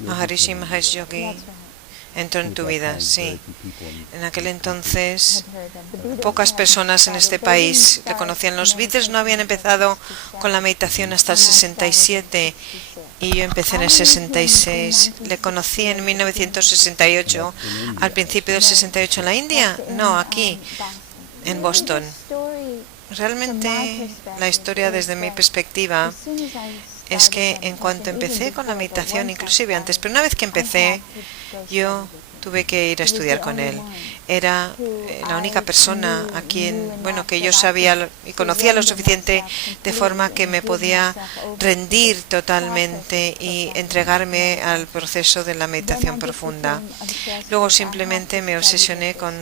Maharishi Mahesh Yogi entró en tu vida, sí. En aquel entonces, pocas personas en este país le conocían. Los Beatles no habían empezado con la meditación hasta el 67 y yo empecé en el 66. Le conocí en 1968, al principio del 68 en la India, no, aquí, en Boston. Realmente, la historia desde mi perspectiva es que en cuanto empecé con la meditación, inclusive antes, pero una vez que empecé, yo tuve que ir a estudiar con él. Era la única persona a quien, que yo sabía y conocía lo suficiente de forma que me podía rendir totalmente y entregarme al proceso de la meditación profunda. Luego simplemente me obsesioné con,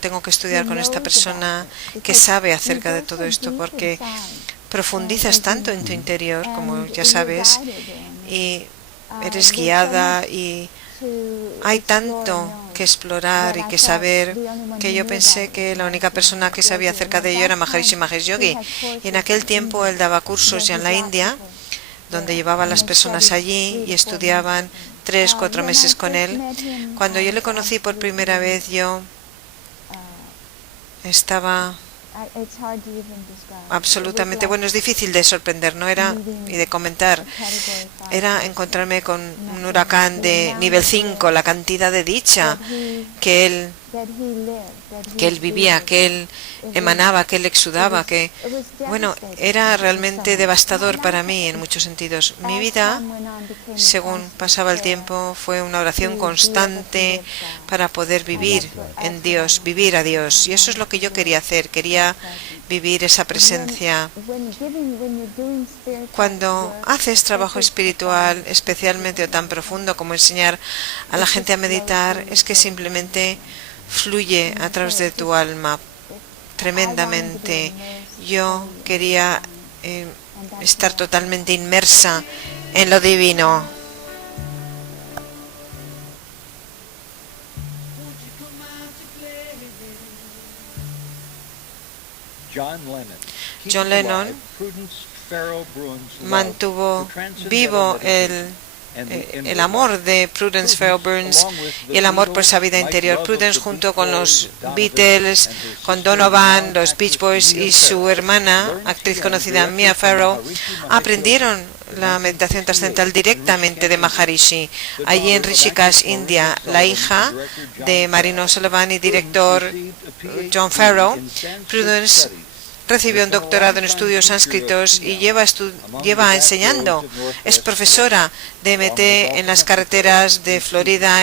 tengo que estudiar con esta persona que sabe acerca de todo esto, porque profundizas tanto en tu interior, como ya sabes, y eres guiada y hay tanto que explorar y que saber, que yo pensé que la única persona que sabía acerca de ello era Maharishi Mahesh Yogi. Y en aquel tiempo él daba cursos ya en la India, donde llevaba a las personas allí y estudiaban 3-4 meses con él. Cuando yo le conocí por primera vez, yo estaba absolutamente, es difícil de sorprender, no era, y de comentar, era encontrarme con un huracán de nivel 5, la cantidad de dicha que él vivía, que él emanaba, que él exudaba, que, era realmente devastador para mí en muchos sentidos. Mi vida, según pasaba el tiempo, fue una oración constante para poder vivir en Dios, vivir a Dios. Y eso es lo que yo quería hacer, quería vivir esa presencia. Cuando haces trabajo espiritual, especialmente o tan profundo como enseñar a la gente a meditar, es que simplemente fluye a través de tu alma tremendamente. Yo quería estar totalmente inmersa en lo divino. John Lennon mantuvo vivo el amor de Prudence Farrell Burns y el amor por esa vida interior. Prudence, junto con los Beatles, con Donovan, los Beach Boys y su hermana, actriz conocida Mia Farrow, aprendieron la meditación trascendental directamente de Maharishi. Allí en Rishikesh, India, la hija de Marino Sullivan y director John Farrow, Prudence recibió un doctorado en estudios sánscritos y lleva enseñando. Es profesora de MT en las carreteras de Florida,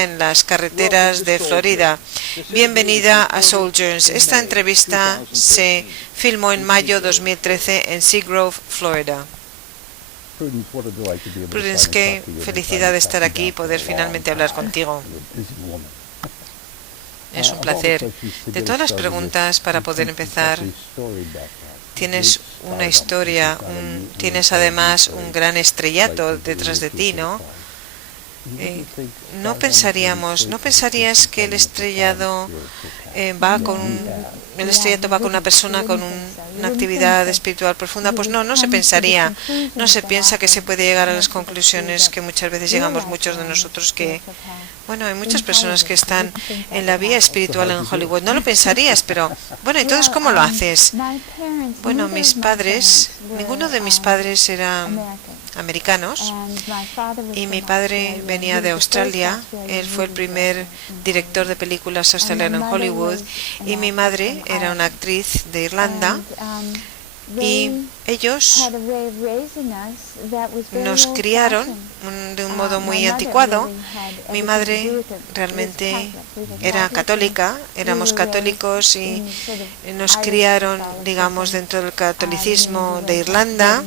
Bienvenida a Soul Journeys. Esta entrevista se filmó en mayo de 2013 en Seagrove, Florida. Prudence, qué felicidad de estar aquí y poder finalmente hablar contigo. Es un placer. De todas las preguntas, para poder empezar, tienes una historia, tienes además un gran estrellato detrás de ti, ¿no? No pensarías que el estrellato va con una persona con una actividad espiritual profunda. Pues no se pensaría. No se piensa que se puede llegar a las conclusiones que muchas veces llegamos muchos de nosotros, que hay muchas personas que están en la vía espiritual en Hollywood. No lo pensarías, pero entonces ¿cómo lo haces? Mis padres, ninguno de mis padres era americanos y mi padre venía de Australia. Él fue el primer director de películas australiano en Hollywood y mi madre era una actriz de Irlanda. Y ellos nos criaron de un modo muy anticuado. Mi madre realmente era católica, éramos católicos y nos criaron, digamos, dentro del catolicismo de Irlanda.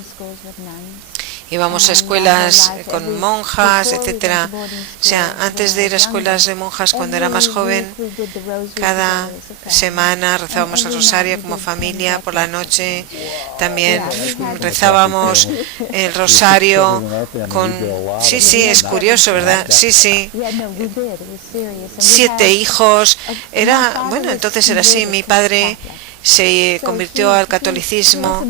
Íbamos a escuelas con monjas, etcétera. O sea, antes de ir a escuelas de monjas cuando era más joven, cada semana rezábamos el rosario como familia por la noche. También rezábamos el rosario con... Sí, es curioso, ¿verdad? Sí. 7 hijos. Entonces era así. Mi padre se convirtió al catolicismo,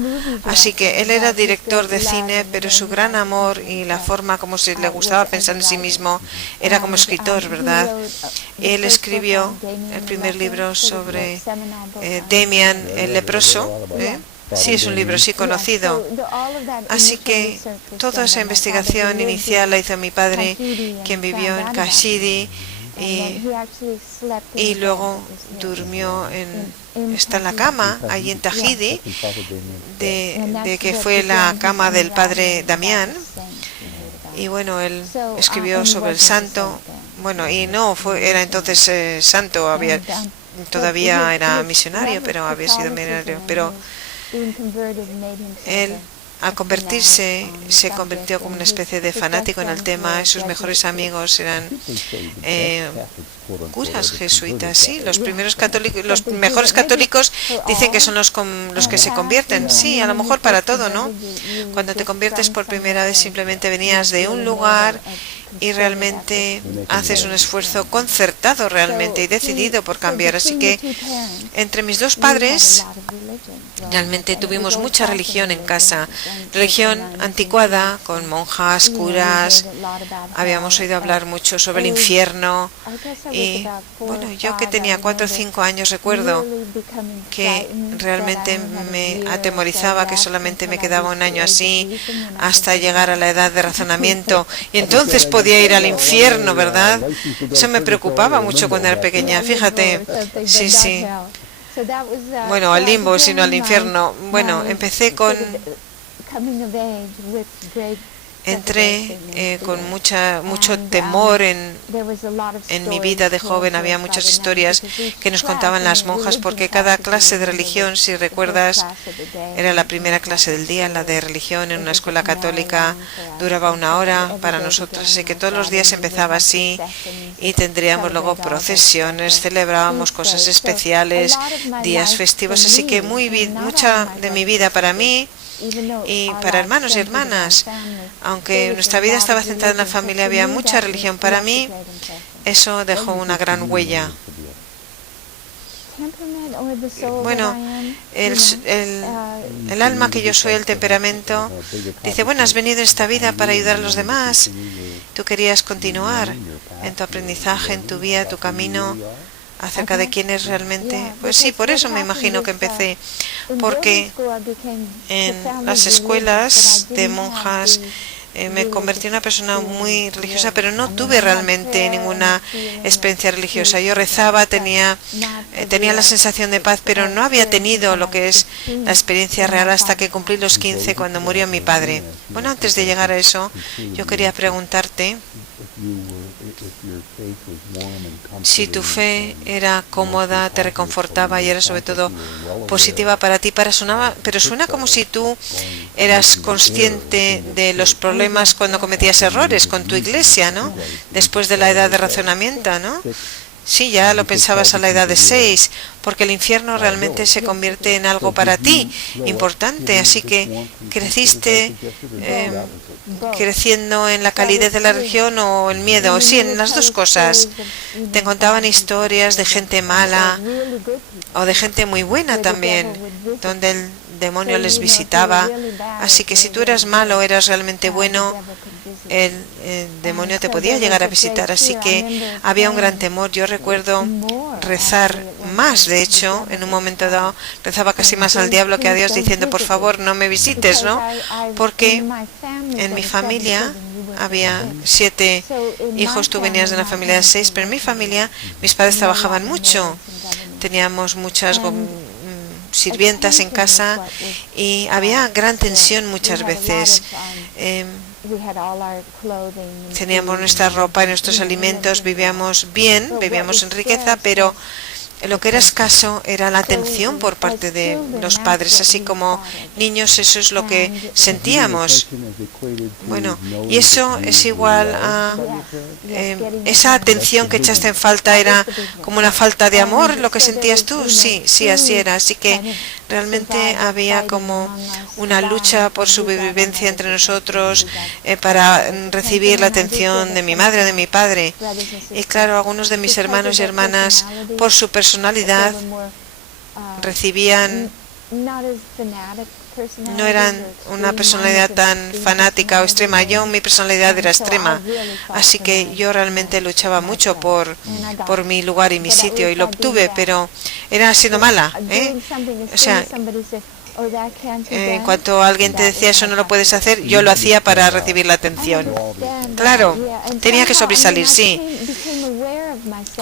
así que él era director de cine, pero su gran amor y la forma como le gustaba pensar en sí mismo era como escritor, ¿verdad? Él escribió el primer libro sobre Damien el leproso, ¿eh? Sí, es un libro, sí, conocido. Así que toda esa investigación inicial la hizo mi padre, quien vivió en Kashidi, y luego durmió está en la cama, allí en Tajidi, de que fue la cama del padre Damián. Y bueno, él escribió sobre el santo. Bueno, y no, era entonces santo, todavía era misionario, pero había sido misionario. Pero él, al convertirse, se convirtió como una especie de fanático en el tema, y sus mejores amigos eran curas jesuitas, sí, los primeros católicos, los mejores católicos dicen que son los que se convierten, sí, a lo mejor para todo, ¿no? Cuando te conviertes por primera vez simplemente venías de un lugar y realmente haces un esfuerzo concertado realmente y decidido por cambiar, así que entre mis dos padres realmente tuvimos mucha religión en casa, religión anticuada, con monjas, curas, habíamos oído hablar mucho sobre el infierno. Y bueno, yo que tenía 4 o 5 años recuerdo que realmente me atemorizaba que solamente me quedaba un año así hasta llegar a la edad de razonamiento y entonces podía ir al infierno, ¿verdad? Eso me preocupaba mucho cuando era pequeña, fíjate, sí, sí. Bueno, al limbo, sino al infierno. Bueno, entré con mucho temor en mi vida de joven. Había muchas historias que nos contaban las monjas, porque cada clase de religión, si recuerdas, era la primera clase del día, la de religión en una escuela católica, duraba 1 hora para nosotros, así que todos los días empezaba así y tendríamos luego procesiones, celebrábamos cosas especiales, días festivos, así que mucha de mi vida para mí y para hermanos y hermanas, aunque nuestra vida estaba centrada en la familia, había mucha religión. Para mí eso dejó una gran huella. Bueno, el alma que yo soy, el temperamento, dice, bueno, has venido a esta vida para ayudar a los demás, tú querías continuar en tu aprendizaje, en tu vida, tu camino, acerca de quién es realmente. Pues sí, por eso me imagino que empecé, porque en las escuelas de monjas me convertí en una persona muy religiosa, pero no tuve realmente ninguna experiencia religiosa. Yo rezaba, tenía la sensación de paz, pero no había tenido lo que es la experiencia real hasta que cumplí los 15, cuando murió mi padre. Bueno, antes de llegar a eso, yo quería preguntarte si tu fe era cómoda, te reconfortaba y era sobre todo positiva para ti, pero suena como si tú eras consciente de los problemas cuando cometías errores con tu iglesia, ¿no? Después de la edad de razonamiento, ¿no? Sí, ya lo pensabas a la edad de 6, porque el infierno realmente se convierte en algo para ti importante, así que creciste creciendo en la calidez de la religión o el miedo, sí, en las dos cosas. Te contaban historias de gente mala o de gente muy buena también, donde el demonio les visitaba, así que si tú eras malo o eras realmente bueno, el demonio te podía llegar a visitar, así que había un gran temor. Yo recuerdo rezar más, de hecho, en un momento dado rezaba casi más al diablo que a Dios, diciendo, por favor, no me visites, ¿no? Porque en mi familia había 7 hijos, tú venías de una familia de 6, pero en mi familia mis padres trabajaban mucho, teníamos muchas sirvientas en casa y había gran tensión muchas veces. Teníamos nuestra ropa y nuestros alimentos, vivíamos bien, vivíamos en riqueza, pero lo que era escaso era la atención por parte de los padres, así como niños, eso es lo que sentíamos. Bueno, y eso es igual a esa atención que echaste en falta, era como una falta de amor, lo que sentías tú. Sí, sí, así era, así que realmente había como una lucha por supervivencia entre nosotros para recibir la atención de mi madre o de mi padre. Y claro, algunos de mis hermanos y hermanas, por su personalidad, recibían, no eran una personalidad tan fanática o extrema. Yo, mi personalidad era extrema, así que yo realmente luchaba mucho por mi lugar y mi sitio, y lo obtuve, pero era siendo mala, O sea, en cuanto alguien te decía eso no lo puedes hacer, yo lo hacía para recibir la atención. Claro, tenía que sobresalir, sí.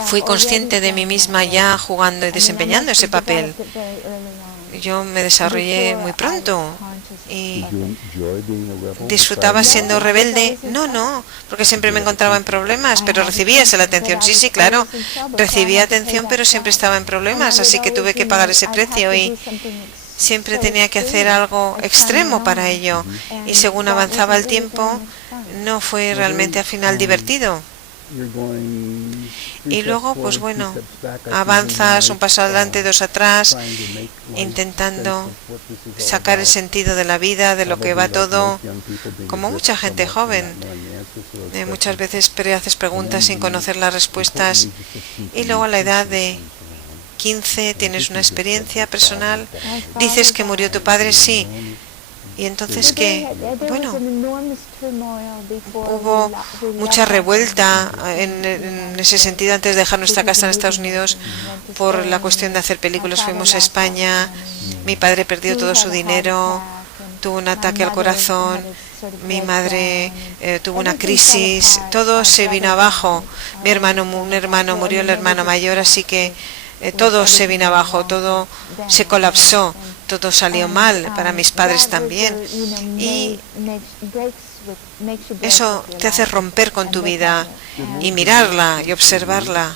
Fui consciente de mí misma ya jugando y desempeñando ese papel. Yo me desarrollé muy pronto y disfrutaba siendo rebelde. No, porque siempre me encontraba en problemas, pero recibía esa atención. Sí, claro, recibía atención, pero siempre estaba en problemas, así que tuve que pagar ese precio y siempre tenía que hacer algo extremo para ello. Y según avanzaba el tiempo, no fue realmente al final divertido. Y luego, pues bueno, avanzas un paso adelante, dos atrás, intentando sacar el sentido de la vida, de lo que va todo, como mucha gente joven. Muchas veces haces preguntas sin conocer las respuestas, y luego a la edad de 15 tienes una experiencia personal, dices que murió tu padre, sí. Y entonces que, bueno, hubo mucha revuelta en ese sentido antes de dejar nuestra casa en Estados Unidos por la cuestión de hacer películas. Fuimos a España, mi padre perdió todo su dinero, tuvo un ataque al corazón, mi madre tuvo una crisis, todo se vino abajo. Un hermano murió, el hermano mayor, así que todo se vino abajo, todo se colapsó, todo salió mal para mis padres también, y eso te hace romper con tu vida y mirarla y observarla.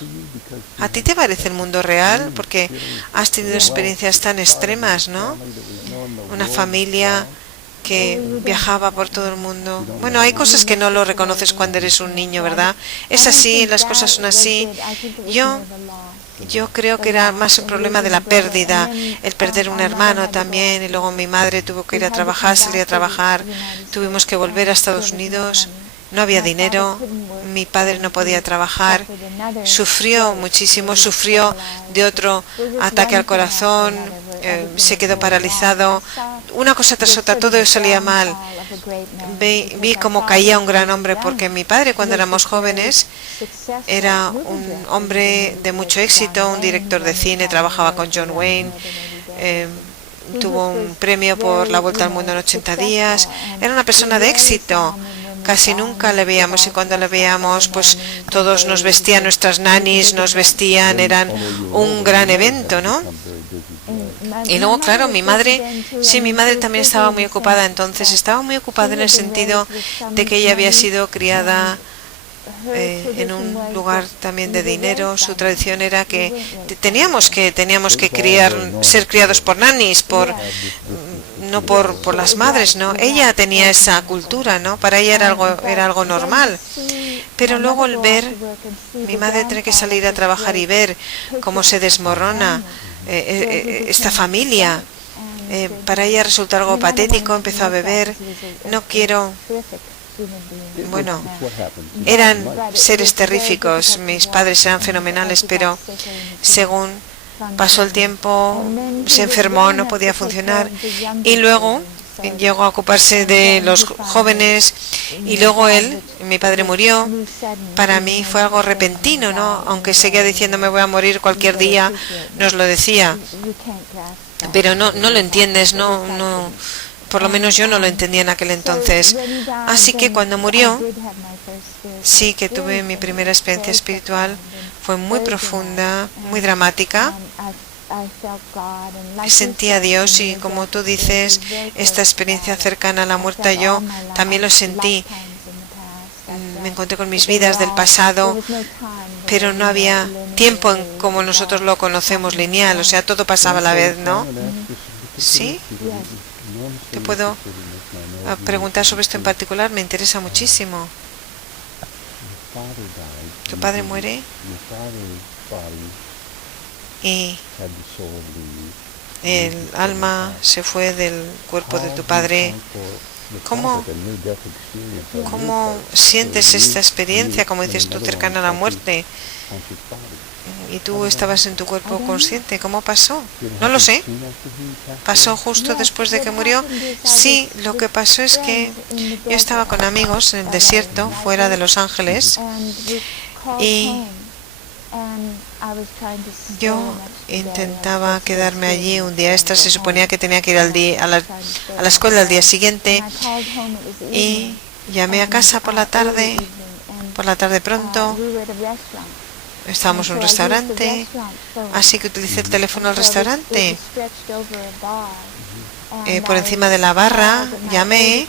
¿A ti te parece el mundo real? Porque has tenido experiencias tan extremas, ¿no? Una familia que viajaba por todo el mundo. Bueno, hay cosas que no lo reconoces cuando eres un niño, ¿verdad? Es así, las cosas son así. Yo creo que era más un problema de la pérdida, el perder un hermano también, y luego mi madre tuvo que ir a trabajar, salir a trabajar, tuvimos que volver a Estados Unidos, no había dinero, mi padre no podía trabajar, sufrió muchísimo, sufrió de otro ataque al corazón, se quedó paralizado, una cosa tras otra, todo salía mal. Vi cómo caía un gran hombre, porque mi padre, cuando éramos jóvenes, era un hombre de mucho éxito, un director de cine, trabajaba con John Wayne, tuvo un premio por La Vuelta al Mundo en 80 días, era una persona de éxito. Casi nunca le veíamos, y cuando le veíamos, pues todos nos vestían, nuestras nanis nos vestían, eran un gran evento, ¿no? Y luego, claro, mi madre también estaba muy ocupada, entonces estaba muy ocupada en el sentido de que ella había sido criada en un lugar también de dinero. Su tradición era que teníamos que ser criados por nanis, no por las madres, ¿no? Ella tenía esa cultura, ¿no? Para ella era algo normal. Pero luego el ver, mi madre tiene que salir a trabajar y ver cómo se desmorona esta familia, para ella resultó algo patético, empezó a beber. Bueno, eran seres terríficos, mis padres eran fenomenales, pero según pasó el tiempo, se enfermó, no podía funcionar, y luego llegó a ocuparse de los jóvenes, y luego mi padre murió. Para mí fue algo repentino, ¿no? Aunque seguía diciendo me voy a morir cualquier día, nos lo decía, pero no lo entiendes, no, por lo menos yo no lo entendía en aquel entonces. Así que cuando murió, sí que tuve mi primera experiencia espiritual, fue muy profunda, muy dramática. Sentí a Dios, y como tú dices, esta experiencia cercana a la muerte, yo también lo sentí. Me encontré con mis vidas del pasado, pero no había tiempo como nosotros lo conocemos, lineal, o sea, todo pasaba a la vez, ¿no? ¿Sí? ¿Te puedo preguntar sobre esto en particular? Me interesa muchísimo. Tu padre muere y el alma se fue del cuerpo de tu padre ¿Cómo sientes esta experiencia, como dices tú, cercana a la muerte? Y tú estabas en tu cuerpo consciente. ¿Cómo pasó? No lo sé. ¿Pasó justo después de que murió? Sí, lo que pasó es que yo estaba con amigos en el desierto, fuera de Los Ángeles, y yo intentaba quedarme allí un día. Esta se suponía que tenía que ir a la escuela al día siguiente, y llamé a casa por la tarde pronto. Estábamos en un restaurante, así que utilicé el teléfono del restaurante. Por encima de la barra llamé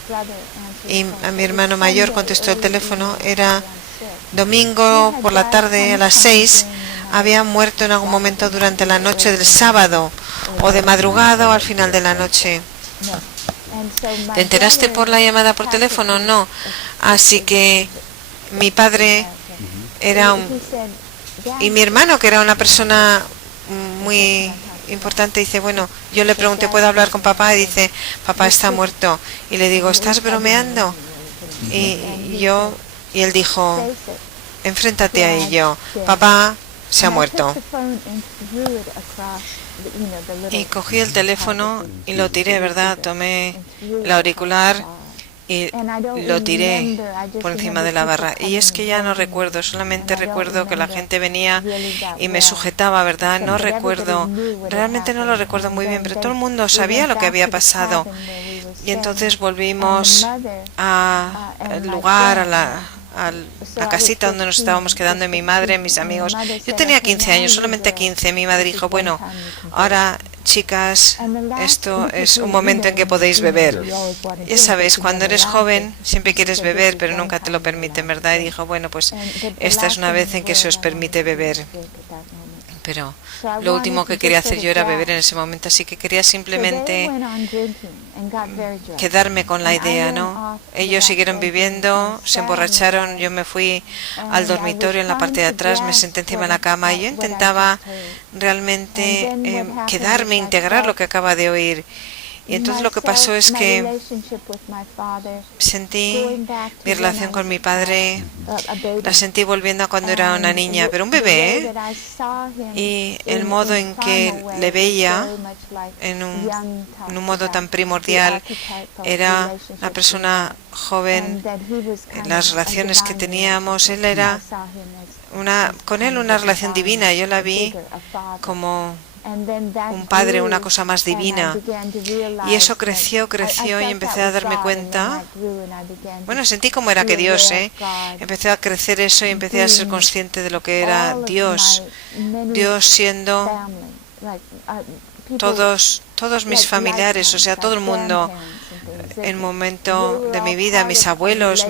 y a mi hermano mayor contestó el teléfono. Era domingo por la tarde a las 6. Había muerto en algún momento durante la noche del sábado, o de madrugada o al final de la noche. ¿Te enteraste por la llamada por teléfono? No. Así que mi padre y mi hermano, que era una persona muy importante, dice, bueno, yo le pregunté, ¿puedo hablar con papá? Y dice, papá está muerto. Y le digo, ¿estás bromeando? Y él dijo, enfréntate a ello, papá se ha muerto. Y cogí el teléfono y lo tiré, ¿verdad? Tomé el auricular y lo tiré por encima de la barra. Y es que ya no recuerdo, solamente recuerdo que la gente venía y me sujetaba, ¿verdad? No recuerdo, realmente no lo recuerdo muy bien, pero todo el mundo sabía lo que había pasado. Y entonces volvimos al lugar, a la casita donde nos estábamos quedando, mi madre, mis amigos. Yo tenía 15 años, solamente 15. Mi madre dijo, bueno, ahora chicas, esto es un momento en que podéis beber. Ya sabéis, cuando eres joven siempre quieres beber, pero nunca te lo permiten, ¿verdad? Y dijo, bueno, pues esta es una vez en que se os permite beber. Pero lo último que quería hacer yo era beber en ese momento, así que quería simplemente quedarme con la idea, ¿no? Ellos siguieron viviendo, se emborracharon, yo me fui al dormitorio en la parte de atrás, me senté encima de la cama y yo intentaba realmente quedarme, integrar lo que acaba de oír. Y entonces lo que pasó es que sentí mi relación con mi padre, la sentí volviendo a cuando era una niña, pero un bebé, ¿eh? Y el modo en que le veía, en un modo tan primordial, era una persona joven, las relaciones que teníamos, con él una relación divina, yo la vi como un padre, una cosa más divina. Y eso creció y empecé a darme cuenta. Bueno, sentí como era que Dios, empecé a crecer eso y empecé a ser consciente de lo que era Dios. Dios siendo todos mis familiares, o sea, todo el mundo, en un momento de mi vida, mis abuelos,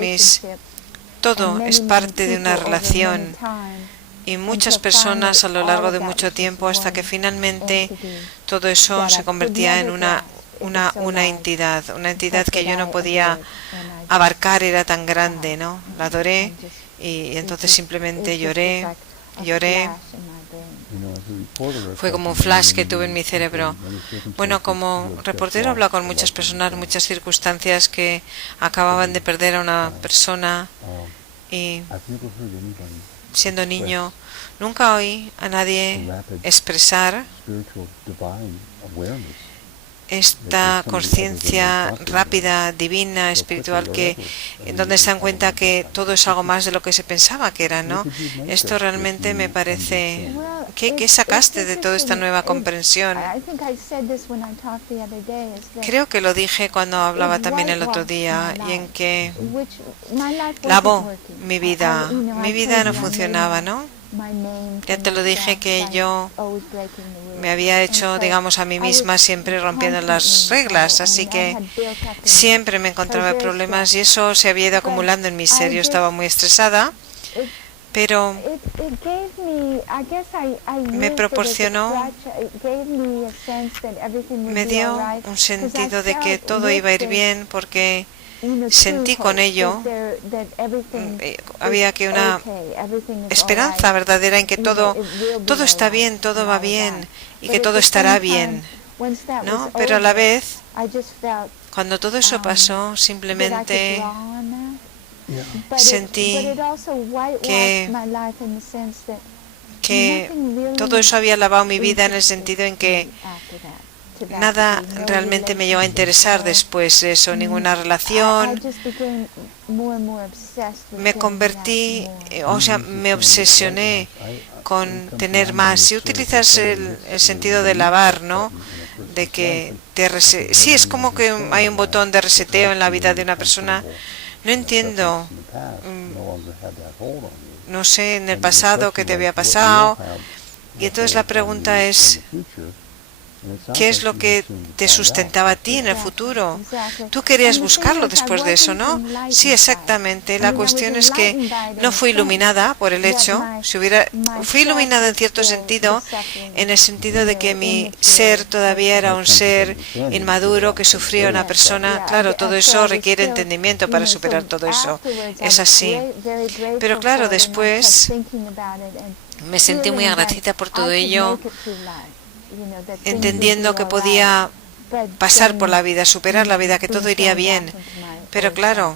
todo es parte de una relación. Y muchas personas a lo largo de mucho tiempo, hasta que finalmente todo eso se convertía en una entidad que yo no podía abarcar, era tan grande, ¿no? La adoré y entonces simplemente lloré. Fue como un flash que tuve en mi cerebro. Bueno, como reportero hablo con muchas personas, muchas circunstancias que acababan de perder a una persona, y siendo niño, nunca oí a nadie expresar esta conciencia rápida, divina, espiritual, donde se dan cuenta que todo es algo más de lo que se pensaba que era, ¿no? Esto realmente me parece... ¿Qué sacaste de toda esta nueva comprensión? Creo que lo dije cuando hablaba también el otro día, y en que lavó mi vida. Mi vida no funcionaba, ¿no? Ya te lo dije que yo me había hecho, digamos, a mí misma siempre rompiendo las reglas, así que siempre me encontraba problemas y eso se había ido acumulando en mi ser. Yo estaba muy estresada, pero me proporcionó, me dio un sentido de que todo iba a ir bien, porque sentí con ello, había que una esperanza verdadera en que todo está bien, todo va bien y que todo estará bien, ¿no? Pero a la vez Cuando todo eso pasó, simplemente sentí que todo eso había lavado mi vida, en el sentido en que nada realmente me llegó a interesar después de eso, ninguna relación. Me convertí, o sea, me obsesioné con tener más. Si utilizas el sentido de lavar, ¿no? De que sí, es como que hay un botón de reseteo en la vida de una persona. No entiendo, no sé en el pasado qué te había pasado. Y entonces la pregunta es, ¿qué es lo que te sustentaba a ti en el futuro? Tú querías buscarlo después de eso, ¿no? Sí, exactamente. La cuestión es que no fui iluminada por el hecho. Fui iluminada en cierto sentido, en el sentido de que mi ser todavía era un ser inmaduro que sufría una persona. Claro, todo eso requiere entendimiento para superar todo eso. Es así. Pero claro, después me sentí muy agradecida por todo ello, entendiendo que podía pasar por la vida, superar la vida, que todo iría bien. Pero claro,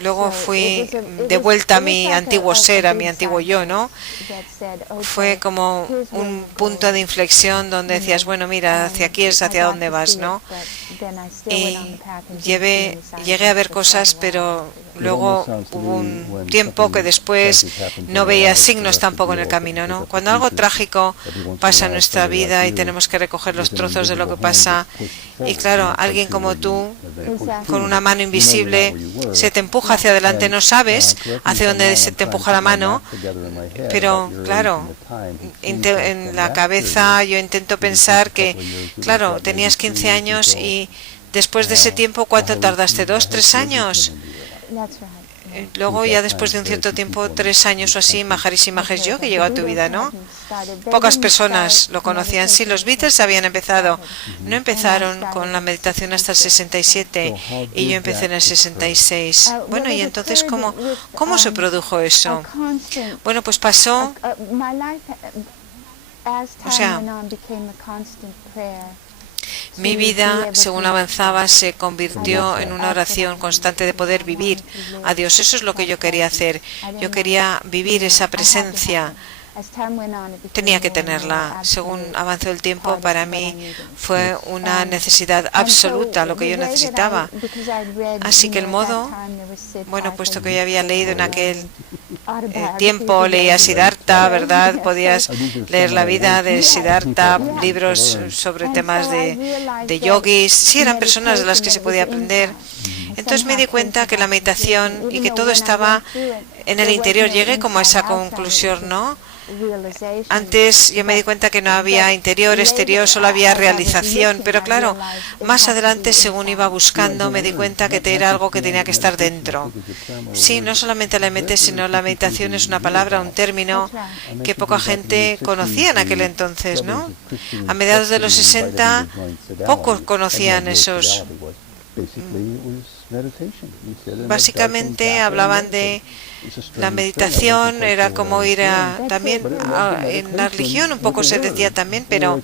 luego fui de vuelta a mi antiguo ser, a mi antiguo yo, ¿no? Fue como un punto de inflexión donde decías, bueno, mira, hacia aquí es hacia dónde vas, ¿no? Y llegué a ver cosas, pero luego hubo un tiempo que después no veía signos tampoco en el camino, ¿no? Cuando algo trágico pasa en nuestra vida y tenemos que recoger los trozos de lo que pasa, y claro, alguien como tú, con una mano invisible, se te empuja hacia adelante, no sabes hacia dónde se te empuja la mano, pero claro, en la cabeza yo intento pensar que, claro, tenías 15 años y después de ese tiempo, ¿cuánto tardaste? ¿2, 3 años? Luego ya después de un cierto tiempo, 3 años o así, Maharishi Mahesh Yogi llegó a tu vida, ¿no? Pocas personas lo conocían. Sí, los Beatles habían empezado. No empezaron con la meditación hasta el 67 y yo empecé en el 66. Bueno, y entonces, ¿cómo se produjo eso? Bueno, pues pasó, o sea, mi vida, según avanzaba, se convirtió en una oración constante de poder vivir a Dios. Eso es lo que yo quería hacer. Yo quería vivir esa presencia. Tenía que tenerla. Según avanzó el tiempo, para mí fue una necesidad absoluta, lo que yo necesitaba. Así que el modo, bueno, puesto que yo había leído en aquel tiempo, leía Siddhartha, ¿verdad? Podías leer la vida de Siddhartha, libros sobre temas de yogis. Sí, eran personas de las que se podía aprender. Entonces me di cuenta que la meditación y que todo estaba en el interior. Llegué como a esa conclusión, ¿no? Antes yo me di cuenta que no había interior, exterior, solo había realización, pero claro, más adelante, según iba buscando, me di cuenta que era algo que tenía que estar dentro. Sí, no solamente la mente, sino la meditación es una palabra, un término que poca gente conocía en aquel entonces, ¿no? A mediados de los 60, pocos conocían esos. Básicamente hablaban de la meditación, era como ir también en la religión, un poco se decía también, pero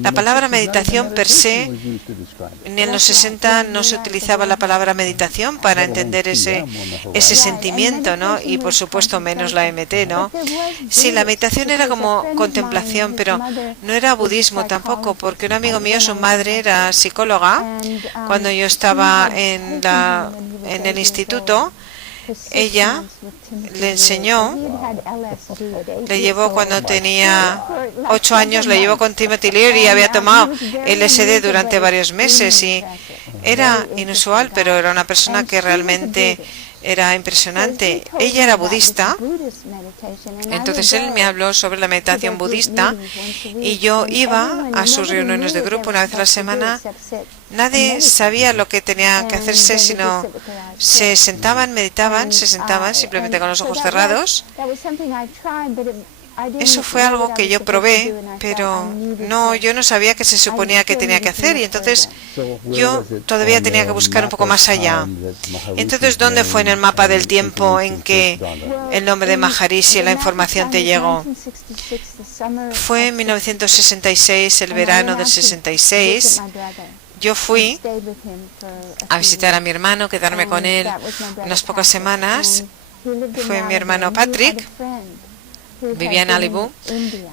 la palabra meditación per se, en los 60 no se utilizaba la palabra meditación para entender ese sentimiento, ¿no? Y por supuesto menos la MT, ¿no? Sí, la meditación era como contemplación, pero no era budismo tampoco, porque un amigo mío, su madre era psicóloga, cuando yo estaba en el instituto. Ella le enseñó, le llevó cuando tenía 8 años, le llevó con Timothy Leary y había tomado LSD durante varios meses y era inusual, pero era una persona que realmente era impresionante. Ella era budista, entonces él me habló sobre la meditación budista y yo iba a sus reuniones de grupo una vez a la semana. Nadie sabía lo que tenía que hacerse, sino se sentaban, meditaban, se sentaban simplemente con los ojos cerrados. Eso fue algo que yo probé, pero yo no sabía qué se suponía que tenía que hacer y entonces yo todavía tenía que buscar un poco más allá. Entonces, ¿dónde fue en el mapa del tiempo en que el nombre de Maharishi, la información te llegó? Fue en 1966, el verano del 66. yo fui a visitar a mi hermano, quedarme con él unas pocas semanas. Fue mi hermano Patrick, vivía en Malibu,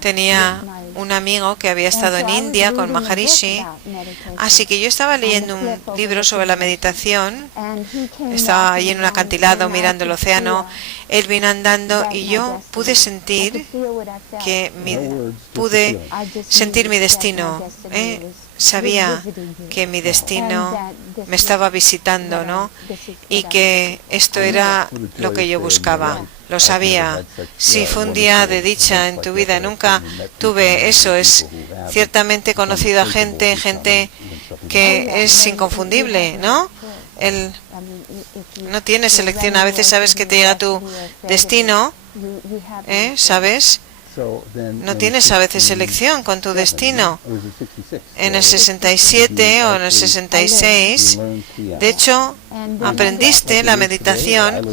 tenía un amigo que había estado en India con Maharishi, así que yo estaba leyendo un libro sobre la meditación, estaba allí en un acantilado mirando el océano, él vino andando y yo pude sentir mi destino, sabía que mi destino me estaba visitando, ¿no? Y que esto era lo que yo buscaba. Lo sabía. Sí, fue un día de dicha en tu vida. Nunca tuve eso. Es ciertamente conocido a gente que es inconfundible, ¿no? No tienes elección. A veces sabes que te llega tu destino, ¿sabes? No tienes a veces elección con tu destino. En el 67 o en el 66, de hecho, aprendiste la meditación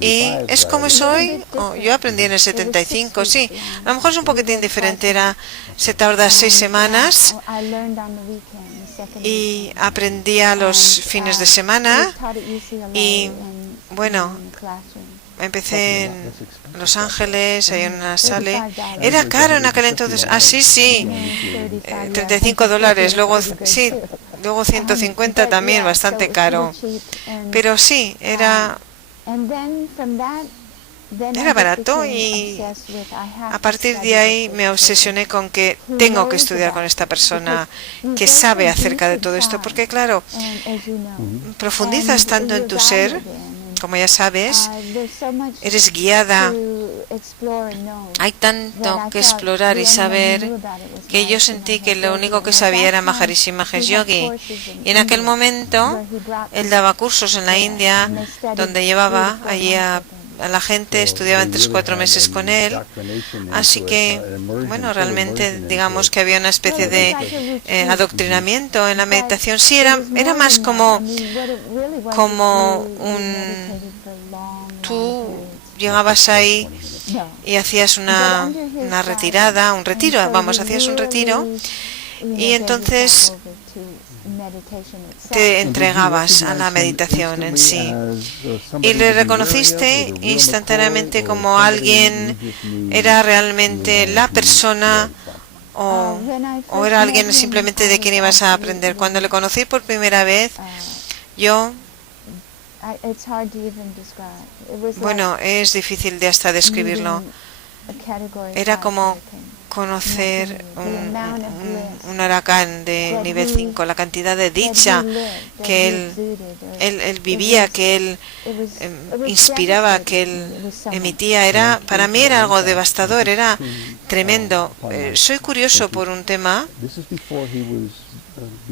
y es como soy. Yo aprendí en el 75, sí. A lo mejor es un poquitín diferente. Se tarda 6 semanas y aprendí a los fines de semana y bueno, empecé en Los Ángeles, hay una sala. Era caro en aquel entonces. Ah, sí, $35. Luego 150 también, bastante caro. Pero sí, era barato y a partir de ahí me obsesioné con que tengo que estudiar con esta persona que sabe acerca de todo esto, porque claro, profundizas tanto en tu ser. Como ya sabes, eres guiada. Hay tanto que explorar y saber que yo sentí que lo único que sabía era Maharishi Mahesh Yogi. Y en aquel momento, él daba cursos en la India, donde llevaba allí a la gente, estudiaban 3-4 meses con él. Así que, bueno, realmente digamos que había una especie de adoctrinamiento en la meditación. Sí, era más como tú llegabas ahí y hacías una retirada, hacías un retiro y entonces te entregabas a la meditación en sí y le reconociste instantáneamente como alguien, era realmente la persona o era alguien simplemente de quien ibas a aprender. Cuando le conocí por primera vez, bueno, es difícil de hasta describirlo. Era como conocer un huracán de nivel 5, la cantidad de dicha que él vivía, que él inspiraba, que él emitía. Para mí era algo devastador, era tremendo. Soy curioso por un tema.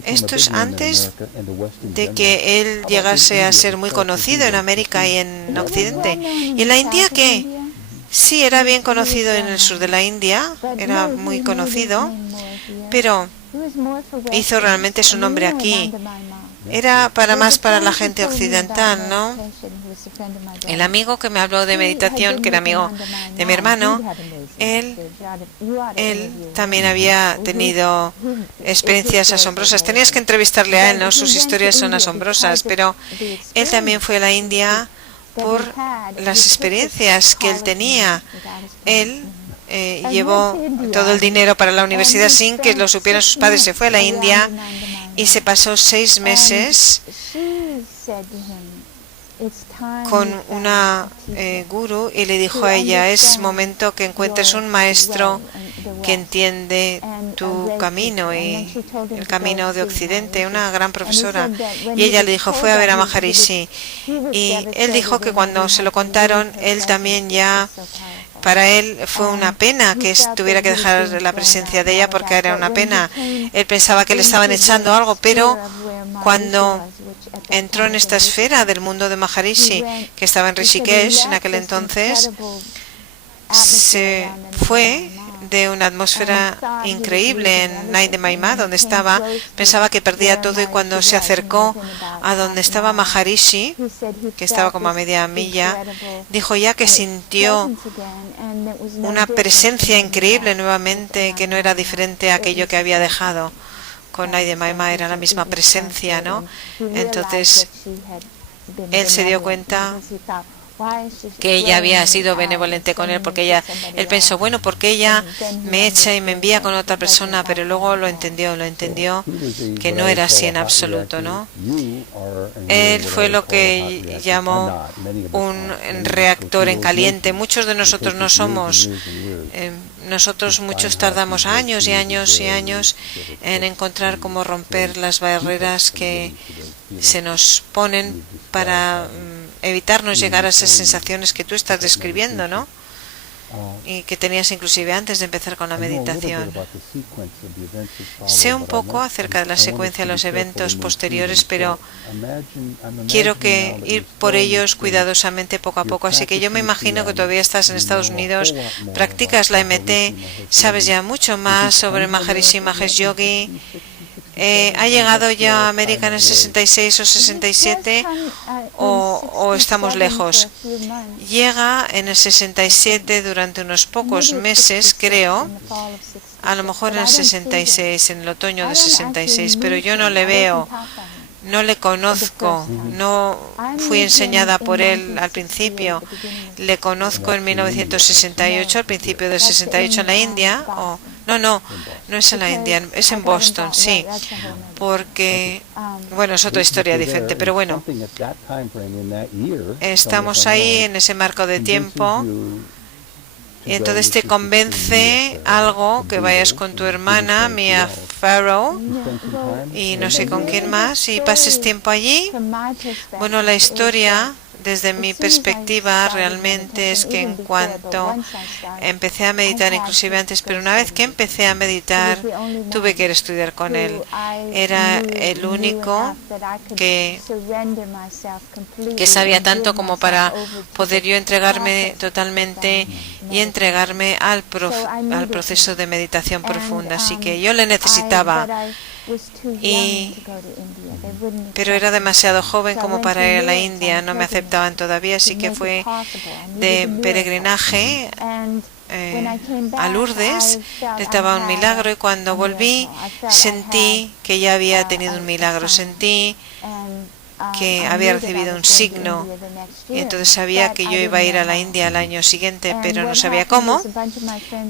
Esto es antes de que él llegase a ser muy conocido en América y en Occidente. ¿Y en la India qué? Sí, era bien conocido en el sur de la India, era muy conocido, pero hizo realmente su nombre aquí. Era más para la gente occidental, ¿no? El amigo que me habló de meditación, que era amigo de mi hermano, él también había tenido experiencias asombrosas. Tenías que entrevistarle a él, ¿no? Sus historias son asombrosas, pero él también fue a la India por las experiencias que él tenía. Él llevó todo el dinero para la universidad sin que lo supieran sus padres. Se fue a la India y se pasó 6 meses con una gurú y le dijo a ella: es momento que encuentres un maestro que entiende tu camino y el camino de Occidente, una gran profesora. Y ella le dijo, fue a ver a Maharishi, y él dijo que cuando se lo contaron, él también para él fue una pena que tuviera que dejar la presencia de ella, porque era una pena. Él pensaba que le estaban echando algo, pero cuando entró en esta esfera del mundo de Maharishi, que estaba en Rishikesh en aquel entonces, se fue de una atmósfera increíble en Naide Maima, donde estaba, pensaba que perdía todo, y cuando se acercó a donde estaba Maharishi, que estaba como a media milla, dijo ya que sintió una presencia increíble nuevamente, que no era diferente a aquello que había dejado con Nadia Maima era la misma presencia, ¿no? Entonces él se dio cuenta que ella había sido benevolente con él, porque él pensó, bueno, porque ella me echa y me envía con otra persona, pero luego lo entendió que no era así en absoluto, ¿no? Él fue lo que llamó un reactor en caliente. Muchos de nosotros no somos. Nosotros muchos tardamos años y años y años en encontrar cómo romper las barreras que se nos ponen para evitarnos llegar a esas sensaciones que tú estás describiendo, ¿no? Y que tenías inclusive antes de empezar con la meditación. Sé un poco acerca de la secuencia de los eventos posteriores, pero quiero ir por ellos cuidadosamente poco a poco. Así que yo me imagino que todavía estás en Estados Unidos, practicas la MT, sabes ya mucho más sobre Maharishi Mahesh Yogi. ¿Ha llegado ya a América en el 66 o 67 o estamos lejos? Llega en el 67 durante unos pocos meses, creo, a lo mejor en el 66, en el otoño del 66, pero yo no le veo, no le conozco, no fui enseñada por él al principio. Le conozco en 1968, al principio del 68 en la India, no es en la India, es en Boston, sí, porque, bueno, es otra historia diferente, pero bueno, estamos ahí en ese marco de tiempo. Y entonces te convence algo que vayas con tu hermana, Mia Farrow, y no sé con quién más, y pases tiempo allí. Bueno, la historia, desde mi perspectiva, realmente es que en cuanto empecé a meditar, inclusive antes, pero una vez que empecé a meditar, tuve que ir a estudiar con él. Era el único que sabía tanto como para poder yo entregarme totalmente y entregarme al proceso de meditación profunda. Así que yo le necesitaba, pero era demasiado joven como para ir a la India, no me aceptaban todavía, así que fue de peregrinaje a Lourdes, estaba un milagro, y cuando volví sentí que ya había tenido un milagro, sentí que había recibido un signo, y entonces sabía que yo iba a ir a la India al año siguiente, pero no sabía cómo.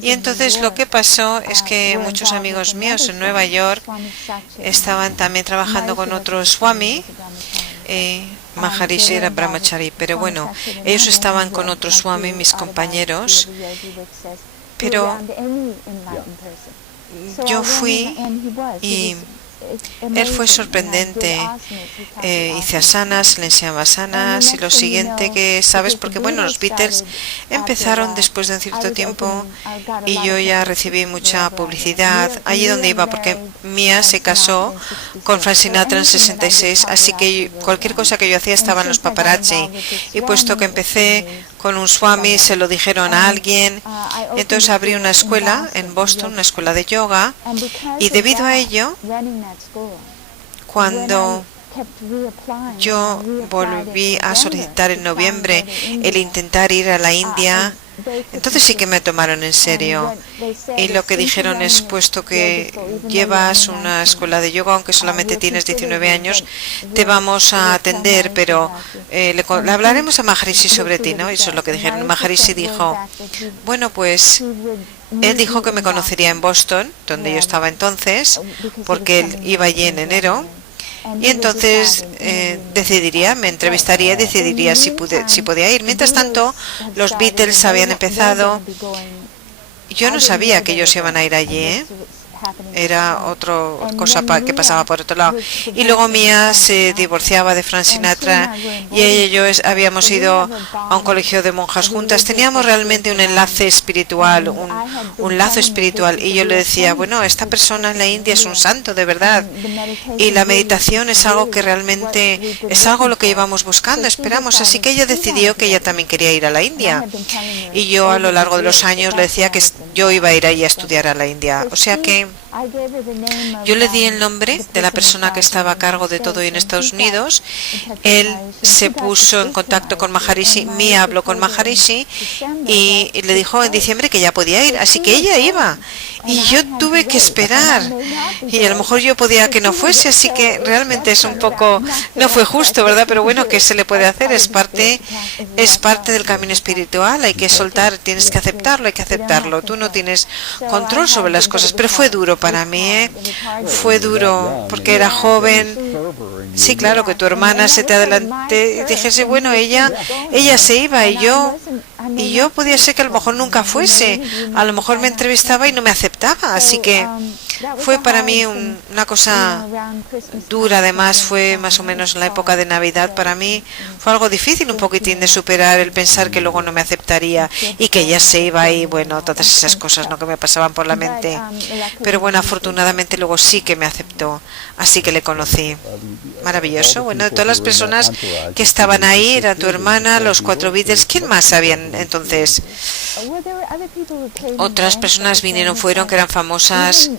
Y entonces lo que pasó es que muchos amigos míos en Nueva York estaban también trabajando con otro Swami, Maharishi era Brahmachari, pero bueno, ellos estaban con otro Swami, mis compañeros, pero yo fui y él fue sorprendente. Hice asanas, le enseñaba asanas, y lo siguiente que sabes, porque bueno, los Beatles empezaron después de un cierto tiempo y yo ya recibí mucha publicidad allí donde iba, porque Mia se casó con Frank Sinatra en 66, así que cualquier cosa que yo hacía estaba en los paparazzi, y puesto que empecé con un Swami, se lo dijeron a alguien, entonces abrí una escuela en Boston, una escuela de yoga, y debido a ello, cuando yo volví a solicitar en noviembre el intentar ir a la India, entonces sí que me tomaron en serio, y lo que dijeron es, puesto que llevas una escuela de yoga, aunque solamente tienes 19 años, te vamos a atender, pero le hablaremos a Maharishi sobre ti, ¿no? Eso es lo que dijeron. Maharishi dijo, bueno, pues él dijo que me conocería en Boston, donde yo estaba entonces, porque él iba allí en enero, y entonces decidiría, me entrevistaría y decidiría si podía ir. Mientras tanto, los Beatles habían empezado. Yo no sabía que ellos iban a ir allí, ¿eh? Era otra cosa que pasaba por otro lado. Y luego Mia se divorciaba de Frank Sinatra, y ella y yo habíamos ido a un colegio de monjas juntas. Teníamos realmente un enlace espiritual, un lazo espiritual, y yo le decía, bueno, esta persona en la India es un santo de verdad, y la meditación es algo que realmente es algo lo que llevamos buscando, esperamos. Así que ella decidió que ella también quería ir a la India, y yo a lo largo de los años le decía que yo iba a ir ahí a estudiar a la India. O sea que yo le di el nombre de la persona que estaba a cargo de todo en Estados Unidos. Él se puso en contacto con Maharishi, Mia habló con Maharishi y le dijo en diciembre que ya podía ir, así que ella iba. Y yo tuve que esperar. Y a lo mejor yo podía que no fuese, así que realmente es un poco, no fue justo, ¿verdad? Pero bueno, ¿qué se le puede hacer? Es parte del camino espiritual, hay que soltar, tienes que aceptarlo, hay que aceptarlo. Tú no tienes control sobre las cosas, pero fue duro para mí, ¿eh? Fue duro porque era joven. Sí, claro, que tu hermana se te adelante y dijese, bueno, ella se iba y yo podía ser que a lo mejor nunca fuese, a lo mejor me entrevistaba y no me aceptaba, así que fue para mí una cosa dura. Además fue más o menos en la época de Navidad. Para mí fue algo difícil un poquitín de superar el pensar que luego no me aceptaría y que ella se iba y bueno, todas esas cosas, ¿no?, que me pasaban por la mente. Pero bueno, afortunadamente luego sí que me aceptó, así que le conocí. Maravilloso. Bueno, de todas las personas que estaban ahí, era tu hermana, los 4 Beatles. ¿Quién más sabían entonces? Otras personas fueron que eran famosas.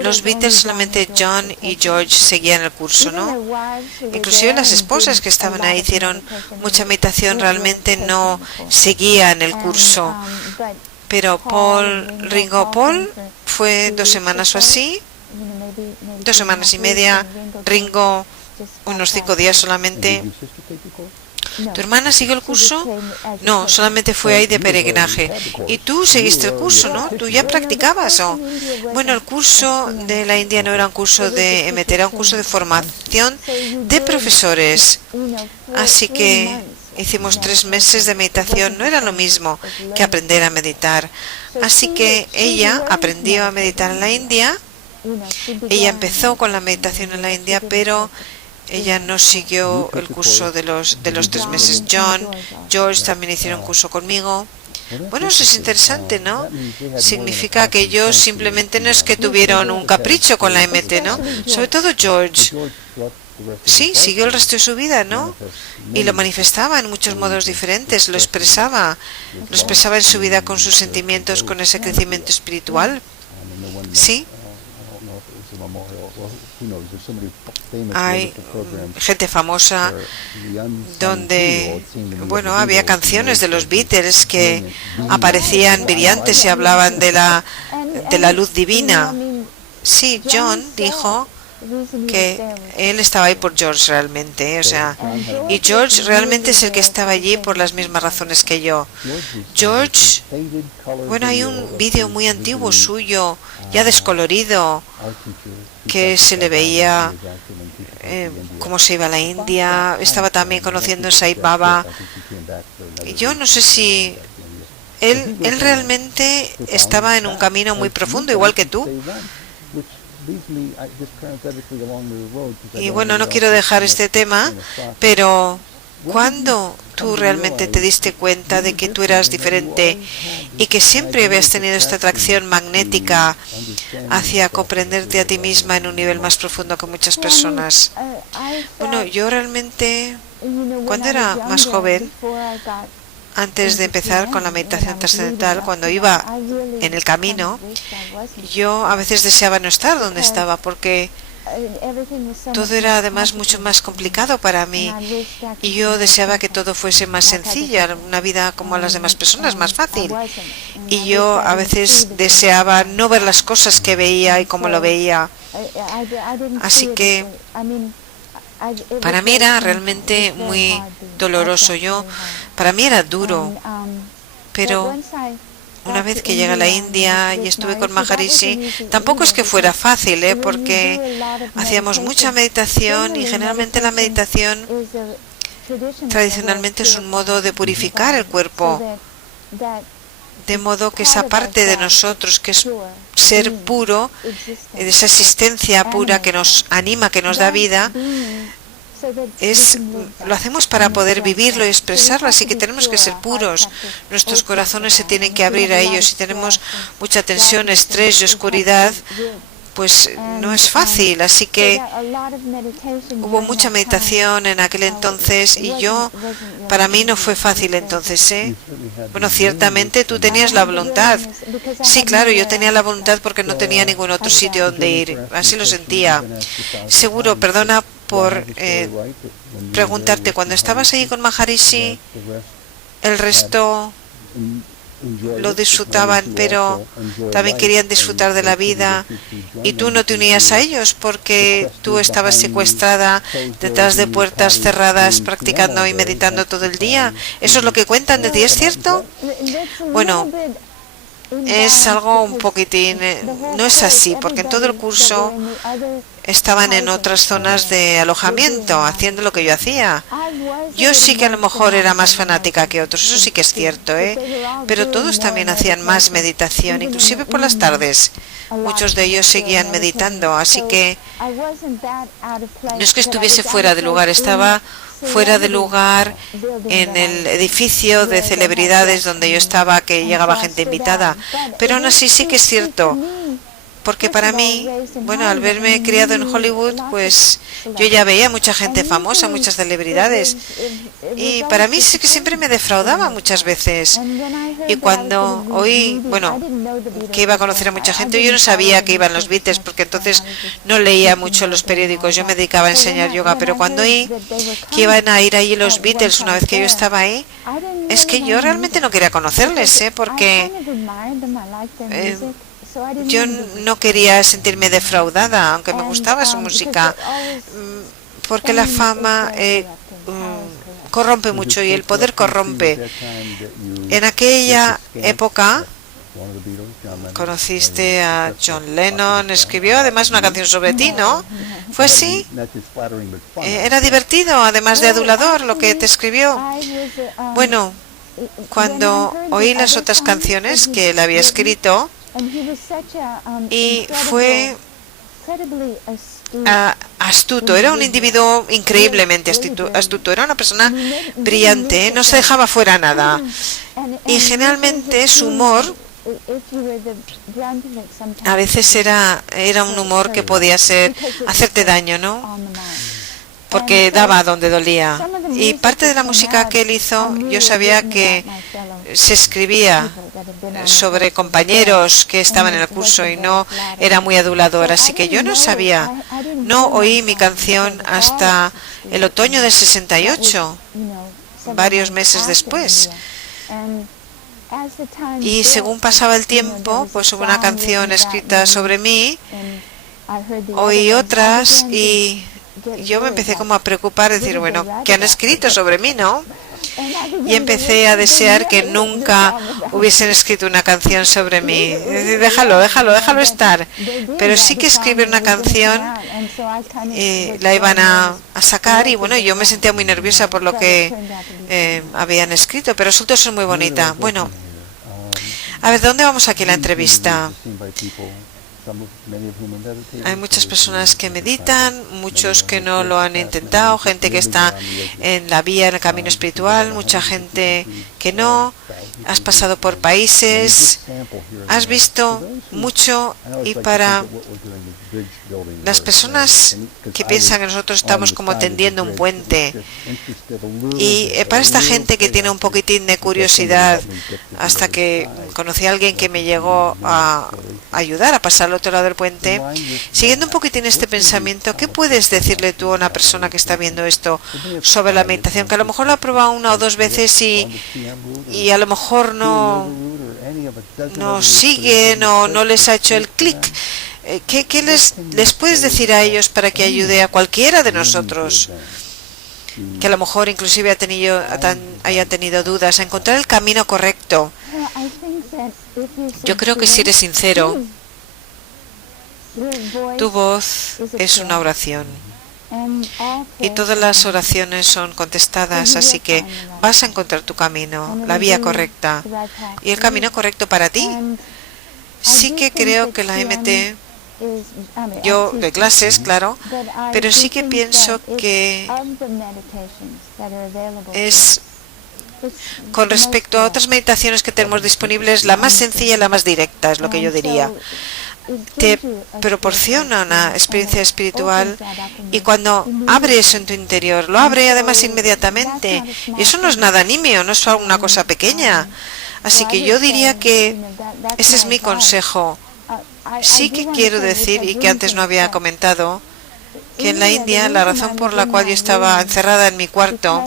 Los Beatles, solamente John y George seguían el curso, ¿no? Inclusive las esposas que estaban ahí hicieron mucha meditación, realmente no seguían el curso. Pero Ringo Paul fue 2 semanas o así, 2 semanas y media, Ringo unos 5 días solamente. ¿Tu hermana siguió el curso? No, solamente fue ahí de peregrinaje. ¿Y tú seguiste el curso, no? ¿Tú ya practicabas o? Bueno, el curso de la India no era un curso de MT, era un curso de formación de profesores. Así que hicimos 3 meses de meditación. No era lo mismo que aprender a meditar. Así que ella aprendió a meditar en la India. Ella empezó con la meditación en la India, pero ella no siguió el curso de los 3 meses. George también hicieron curso conmigo. Bueno, eso es interesante, ¿no? Significa que ellos simplemente no es que tuvieron un capricho con la MT, ¿no? Sobre todo George. Sí, siguió el resto de su vida, ¿no? Y lo manifestaba en muchos modos diferentes, lo expresaba en su vida con sus sentimientos, con ese crecimiento espiritual. Sí. Hay gente famosa donde, bueno, había canciones de los Beatles que aparecían brillantes y hablaban de la luz divina. Sí, John dijo que él estaba ahí por George realmente, o sea, y George realmente es el que estaba allí por las mismas razones que yo. George, bueno, hay un vídeo muy antiguo suyo, ya descolorido, que se le veía cómo se iba a la India. Estaba también conociendo a Sai Baba. Yo no sé si él realmente estaba en un camino muy profundo, igual que tú. Y bueno, no quiero dejar este tema, pero ¿cuándo tú realmente te diste cuenta de que tú eras diferente y que siempre habías tenido esta atracción magnética hacia comprenderte a ti misma en un nivel más profundo que muchas personas? Bueno, yo realmente, cuando era más joven, antes de empezar con la meditación trascendental, cuando iba en el camino, yo a veces deseaba no estar donde estaba porque todo era además mucho más complicado para mí y yo deseaba que todo fuese más sencillo, una vida como las demás personas, más fácil. Y yo a veces deseaba no ver las cosas que veía y cómo lo veía. Así que para mí era realmente muy doloroso. Para mí era duro, pero una vez que llegué a la India y estuve con Maharishi, tampoco es que fuera fácil, porque hacíamos mucha meditación y generalmente la meditación tradicionalmente es un modo de purificar el cuerpo, de modo que esa parte de nosotros que es ser puro, esa existencia pura que nos anima, que nos da vida, lo hacemos para poder vivirlo y expresarlo, así que tenemos que ser puros. Nuestros corazones se tienen que abrir a ellos. Si tenemos mucha tensión, estrés y oscuridad, pues no es fácil, así que hubo mucha meditación en aquel entonces y para mí no fue fácil entonces, Bueno, ciertamente tú tenías la voluntad. Sí, claro, yo tenía la voluntad porque no tenía ningún otro sitio donde ir, así lo sentía. Seguro, perdona por preguntarte, cuando estabas ahí con Maharishi, el resto lo disfrutaban, pero también querían disfrutar de la vida, y tú no te unías a ellos porque tú estabas secuestrada detrás de puertas cerradas practicando y meditando todo el día. ¿Eso es lo que cuentan de ti? ¿Es cierto? Bueno, es algo un poquitín, no es así, porque en todo el curso estaban en otras zonas de alojamiento haciendo lo que yo hacía. Yo sí que a lo mejor era más fanática que otros, eso sí que es cierto, pero todos también hacían más meditación, inclusive por las tardes. Muchos de ellos seguían meditando, así que no es que estuviese fuera de lugar, estaba fuera de lugar en el edificio de celebridades donde yo estaba, que llegaba gente invitada, pero aún así sí que es cierto, porque para mí, bueno, al verme criado en Hollywood, pues yo ya veía mucha gente famosa, muchas celebridades, y para mí sí que siempre me defraudaba muchas veces. Y cuando oí, bueno, que iba a conocer a mucha gente, yo no sabía que iban los Beatles, porque entonces no leía mucho los periódicos, yo me dedicaba a enseñar yoga, pero cuando oí que iban a ir ahí los Beatles una vez que yo estaba ahí, es que yo realmente no quería conocerles, porque yo no quería sentirme defraudada, aunque me gustaba su música, porque la fama corrompe mucho y el poder corrompe. En aquella época conociste a John Lennon, escribió además una canción sobre ti, ¿no? ¿Fue así? Era divertido, además de adulador, lo que te escribió. Bueno, cuando oí las otras canciones que él había escrito, y fue astuto, era un individuo increíblemente astuto, era una persona brillante, no se dejaba fuera nada, y generalmente su humor a veces era un humor que podía hacerte daño, ¿no? Porque daba donde dolía. Y parte de la música que él hizo, yo sabía que se escribía sobre compañeros que estaban en el curso y no era muy adulador, así que yo no sabía, no oí mi canción hasta el otoño del 68, varios meses después. Y según pasaba el tiempo, pues hubo una canción escrita sobre mí, oí otras y yo me empecé como a preocupar, decir, bueno, ¿qué han escrito sobre mí, no? Y empecé a desear que nunca hubiesen escrito una canción sobre mí. Déjalo estar. Pero sí que escribir una canción, la iban a sacar, y bueno, yo me sentía muy nerviosa por lo que habían escrito, pero resultó ser muy bonita. Bueno, a ver, ¿dónde vamos aquí la entrevista? Hay muchas personas que meditan, muchos que no lo han intentado, gente que está en la vía, en el camino espiritual, mucha gente que no. Has pasado por países, has visto mucho, y para las personas que piensan que nosotros estamos como tendiendo un puente, y para esta gente que tiene un poquitín de curiosidad, hasta que conocí a alguien que me llegó a ayudar a pasar al otro lado del puente, siguiendo un poquitín este pensamiento, ¿qué puedes decirle tú a una persona que está viendo esto sobre la meditación, que a lo mejor lo ha probado una o dos veces y a lo mejor no siguen o no les ha hecho el clic? ¿Qué les puedes decir a ellos para que ayude a cualquiera de nosotros que a lo mejor inclusive haya tenido dudas a encontrar el camino correcto? Yo creo que si eres sincero, tu voz es una oración, y todas las oraciones son contestadas, así que vas a encontrar tu camino, la vía correcta y el camino correcto para ti. Sí que creo que la MT, yo doy clases, claro, pero sí que pienso que es, con respecto a otras meditaciones que tenemos disponibles, la más sencilla y la más directa, es lo que yo diría. Te proporciona una experiencia espiritual, y cuando abre eso en tu interior, lo abre además inmediatamente, y eso no es nada nimio, no es una cosa pequeña. Así que yo diría que ese es mi consejo. Sí que quiero decir, y que antes no había comentado, que en la India la razón por la cual yo estaba encerrada en mi cuarto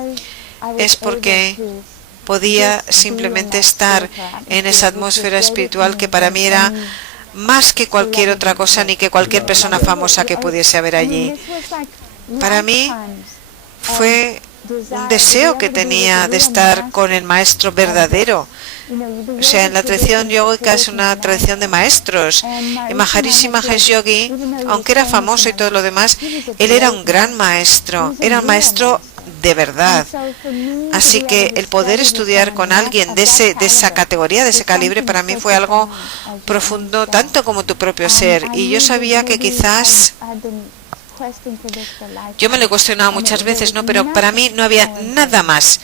es porque podía simplemente estar en esa atmósfera espiritual que para mí era más que cualquier otra cosa ni que cualquier persona famosa que pudiese haber allí. Para mí fue un deseo que tenía de estar con el maestro verdadero. O sea, en la tradición yogica es una tradición de maestros. Y Maharishi Mahesh Yogi, aunque era famoso y todo lo demás, él era un gran maestro, era un maestro de verdad. Así que el poder estudiar con alguien de esa categoría, de ese calibre, para mí fue algo profundo, tanto como tu propio ser. Y yo sabía que quizás yo me lo he cuestionado muchas veces, ¿no? Pero para mí no había nada más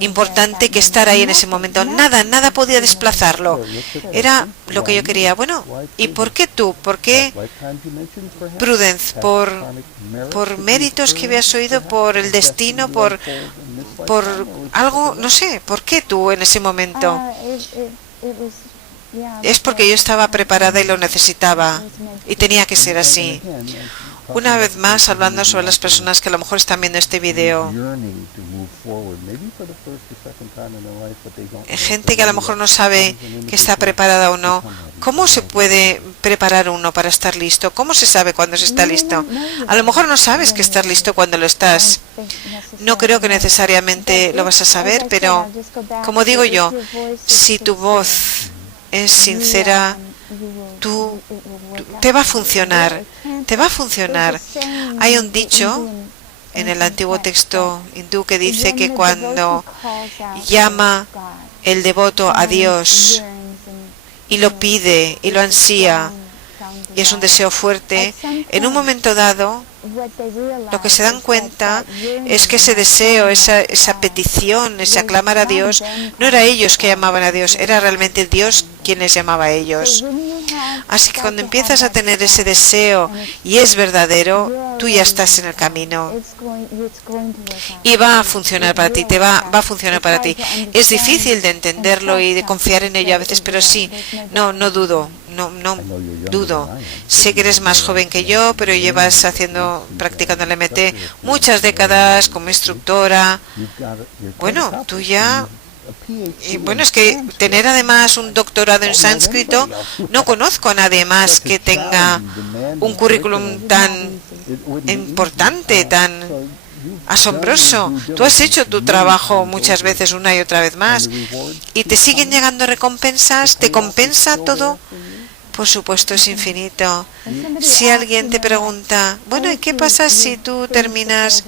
importante que estar ahí en ese momento. Nada podía desplazarlo. Era lo que yo quería. Bueno, ¿y por qué tú? ¿Por qué Prudence? ¿Por méritos que habías oído? ¿Por el destino? ¿Por algo? No sé. ¿Por qué tú en ese momento? Es porque yo estaba preparada y lo necesitaba. Y tenía que ser así. Una vez más, hablando sobre las personas que a lo mejor están viendo este video, gente que a lo mejor no sabe que está preparada o no. ¿Cómo se puede preparar uno para estar listo? ¿Cómo se sabe cuándo se está listo? A lo mejor no sabes que estás listo cuando lo estás. No creo que necesariamente lo vas a saber, pero como digo yo, si tu voz es sincera, te va a funcionar, te va a funcionar. Hay un dicho en el antiguo texto hindú que dice que cuando llama el devoto a Dios y lo pide y lo ansía y es un deseo fuerte, en un momento dado lo que se dan cuenta es que ese deseo, esa petición, ese aclamar a Dios, no era ellos que llamaban a Dios, era realmente Dios quien les llamaba a ellos. Así que cuando empiezas a tener ese deseo y es verdadero, tú ya estás en el camino y va a funcionar para ti, va a funcionar para ti. Es difícil de entenderlo y de confiar en ello a veces, pero sí, no dudo. No dudo. Sé que eres más joven que yo, pero llevas practicando el MT muchas décadas como instructora. Bueno, tú ya... Y bueno, es que tener además un doctorado en sánscrito, no conozco a nadie más que tenga un currículum tan importante, tan asombroso. Tú has hecho tu trabajo muchas veces, una y otra vez más, y te siguen llegando recompensas. ¿Te compensa todo? Por supuesto, es infinito. Si alguien te pregunta, bueno, ¿y qué pasa si tú terminas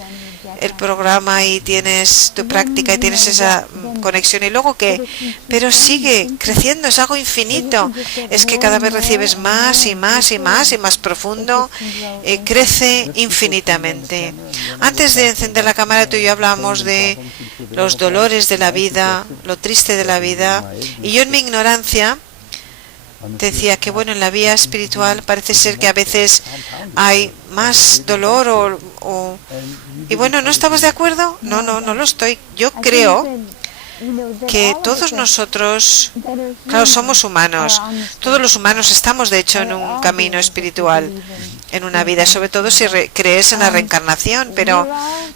el programa y tienes tu práctica y tienes esa conexión y luego qué? Pero sigue creciendo, es algo infinito. Es que cada vez recibes más y más y más y más profundo. Crece infinitamente. Antes de encender la cámara, tú y yo hablábamos de los dolores de la vida, lo triste de la vida, y yo en mi ignorancia decía que bueno, en la vía espiritual parece ser que a veces hay más dolor y bueno, ¿no estamos de acuerdo? No lo estoy. Yo creo que todos nosotros, claro, somos humanos. Todos los humanos estamos de hecho en un camino espiritual, en una vida, sobre todo si crees en la reencarnación, pero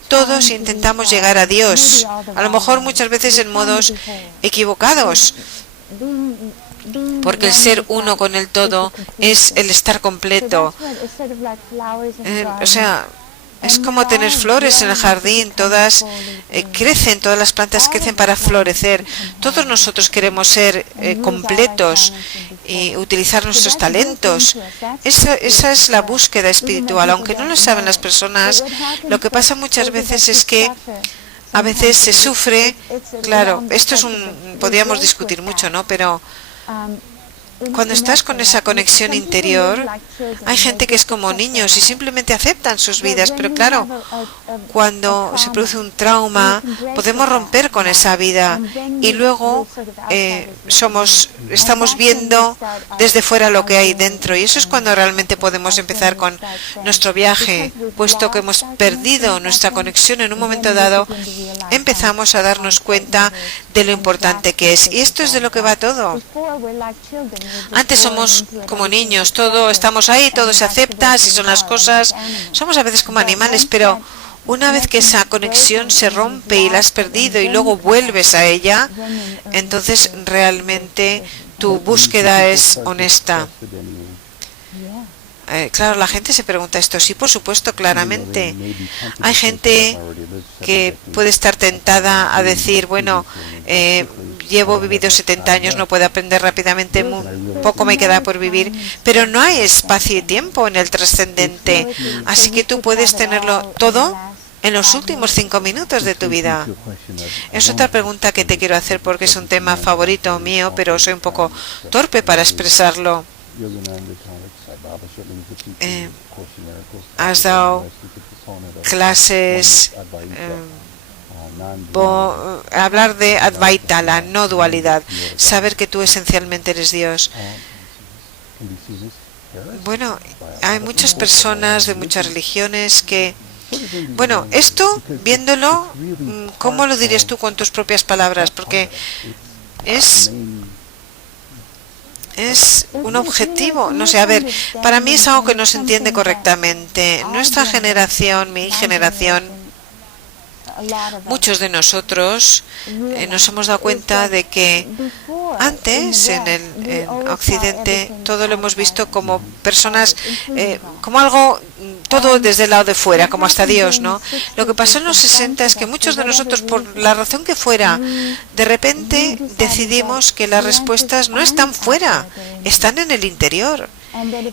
todos intentamos llegar a Dios, a lo mejor muchas veces en modos equivocados. Porque el ser uno con el todo es el estar completo. O sea, es como tener flores en el jardín, todas crecen, todas las plantas crecen para florecer. Todos nosotros queremos ser completos y utilizar nuestros talentos. Esa es la búsqueda espiritual. Aunque no lo saben las personas, lo que pasa muchas veces es que a veces se sufre. Claro, esto podríamos discutir mucho, ¿no? Pero cuando estás con esa conexión interior, hay gente que es como niños y simplemente aceptan sus vidas, pero claro, cuando se produce un trauma, podemos romper con esa vida y luego estamos viendo desde fuera lo que hay dentro, y eso es cuando realmente podemos empezar con nuestro viaje. Puesto que hemos perdido nuestra conexión en un momento dado, empezamos a darnos cuenta de lo importante que es, y esto es de lo que va todo. Antes somos como niños, estamos ahí, todo se acepta, así son las cosas. Somos a veces como animales, pero Una vez que esa conexión se rompe y la has perdido y luego vuelves a ella, entonces realmente tu búsqueda es honesta. Claro, la gente se pregunta esto. Sí, por supuesto, claramente. Hay gente que puede estar tentada a decir, bueno, llevo vivido 70 años, no puedo aprender rápidamente, poco me queda por vivir, pero no hay espacio y tiempo en el trascendente, así que tú puedes tenerlo todo en los últimos 5 minutos de tu vida. Es otra pregunta que te quiero hacer porque es un tema favorito mío, pero soy un poco torpe para expresarlo. Has dado clases, hablar de Advaita, la no dualidad, saber que tú esencialmente eres Dios. Bueno, hay muchas personas de muchas religiones que... Bueno, esto, viéndolo, ¿cómo lo dirías tú con tus propias palabras? Porque es un objetivo, no sé, a ver, para mí es algo que no se entiende correctamente. Nuestra generación, mi generación, muchos de nosotros nos hemos dado cuenta de que antes en Occidente todo lo hemos visto como personas, como algo, todo desde el lado de fuera, como hasta Dios, ¿no? Lo que pasó en los 60 es que muchos de nosotros, por la razón que fuera, de repente decidimos que las respuestas no están fuera, están en el interior.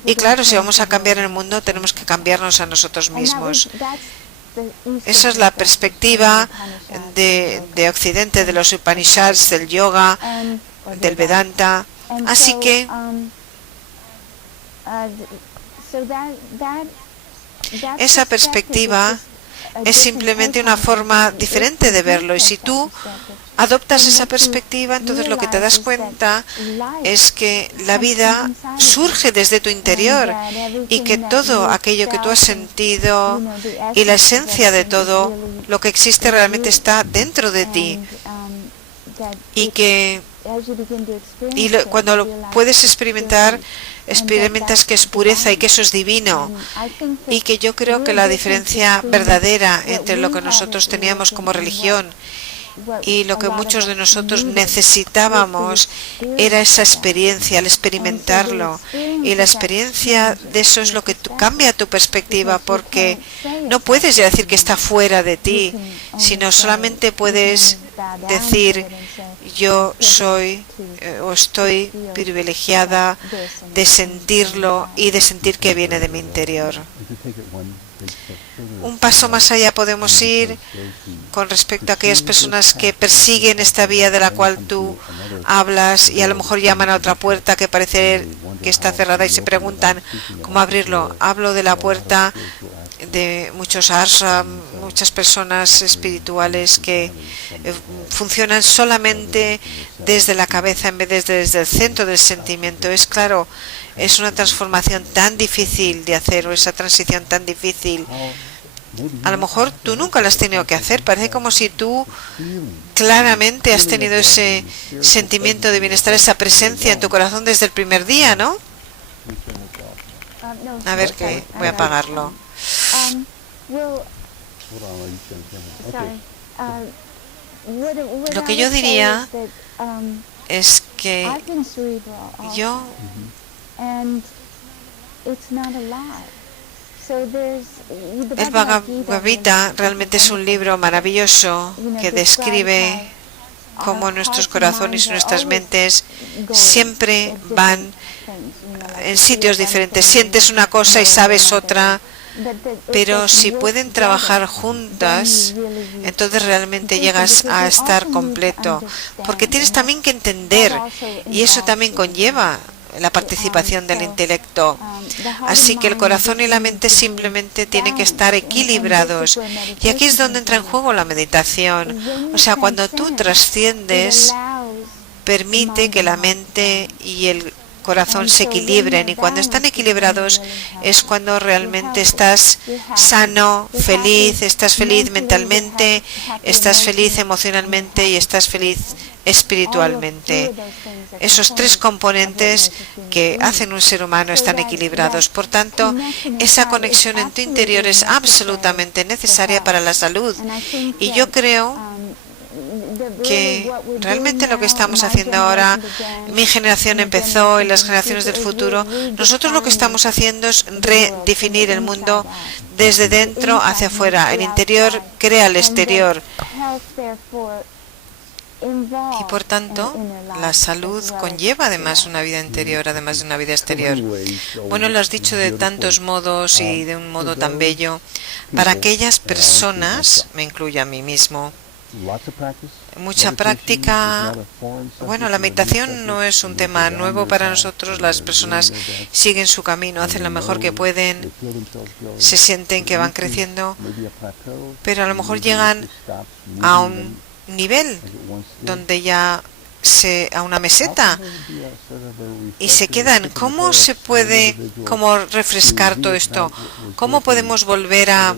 Y claro, si vamos a cambiar el mundo, tenemos que cambiarnos a nosotros mismos. Esa es la perspectiva de Occidente, de los Upanishads, del yoga, del Vedanta. Así que esa perspectiva es simplemente una forma diferente de verlo. Y si tú adoptas esa perspectiva, entonces lo que te das cuenta es que la vida surge desde tu interior y que todo aquello que tú has sentido y la esencia de todo lo que existe realmente está dentro de ti y que cuando lo puedes experimentas que es pureza y que eso es divino, y que yo creo que la diferencia verdadera entre lo que nosotros teníamos como religión y lo que muchos de nosotros necesitábamos era esa experiencia, al experimentarlo, y la experiencia de eso es lo que cambia tu perspectiva, porque no puedes ya decir que está fuera de ti, sino solamente puedes decir yo soy o estoy privilegiada de sentirlo y de sentir que viene de mi interior. Un paso más allá podemos ir con respecto a aquellas personas que persiguen esta vía de la cual tú hablas y a lo mejor llaman a otra puerta que parece que está cerrada y se preguntan cómo abrirlo. Hablo de la puerta de muchos ashram, muchas personas espirituales que funcionan solamente desde la cabeza en vez de desde el centro del sentimiento. Es claro, es una transformación tan difícil de hacer, o esa transición tan difícil. A lo mejor tú nunca la has tenido que hacer, parece como si tú claramente has tenido ese sentimiento de bienestar, esa presencia en tu corazón desde el primer día, ¿no? A ver, que voy a apagarlo. Lo que yo diría es que yo el Bhagavad Gita realmente es un libro maravilloso que describe cómo nuestros corazones y nuestras mentes siempre van en sitios diferentes. Sientes una cosa y sabes otra, pero si pueden trabajar juntas, entonces realmente llegas a estar completo, porque tienes también que entender, y eso también conlleva la participación del intelecto. Así que el corazón y la mente simplemente tienen que estar equilibrados, y aquí es donde entra en juego la meditación. O sea, cuando tú trasciendes, permite que la mente y el corazón se equilibren, y cuando están equilibrados es cuando realmente estás sano, feliz, estás feliz mentalmente, estás feliz emocionalmente y estás feliz espiritualmente. Esos tres componentes que hacen un ser humano están equilibrados. Por tanto, esa conexión en tu interior es absolutamente necesaria para la salud. Y yo creo que realmente lo que estamos haciendo ahora, mi generación empezó y las generaciones del futuro, nosotros lo que estamos haciendo es redefinir el mundo desde dentro hacia afuera. El interior crea el exterior. Y por tanto, la salud conlleva además una vida interior, además de una vida exterior. Bueno, lo has dicho de tantos modos y de un modo tan bello. Para aquellas personas, me incluyo a mí mismo, mucha práctica. Bueno, la meditación no es un tema nuevo para nosotros. Las personas siguen su camino, hacen lo mejor que pueden, se sienten que van creciendo, pero a lo mejor llegan a un nivel donde ya a una meseta y se quedan. ¿Cómo se puede refrescar todo esto? ¿Cómo podemos volver a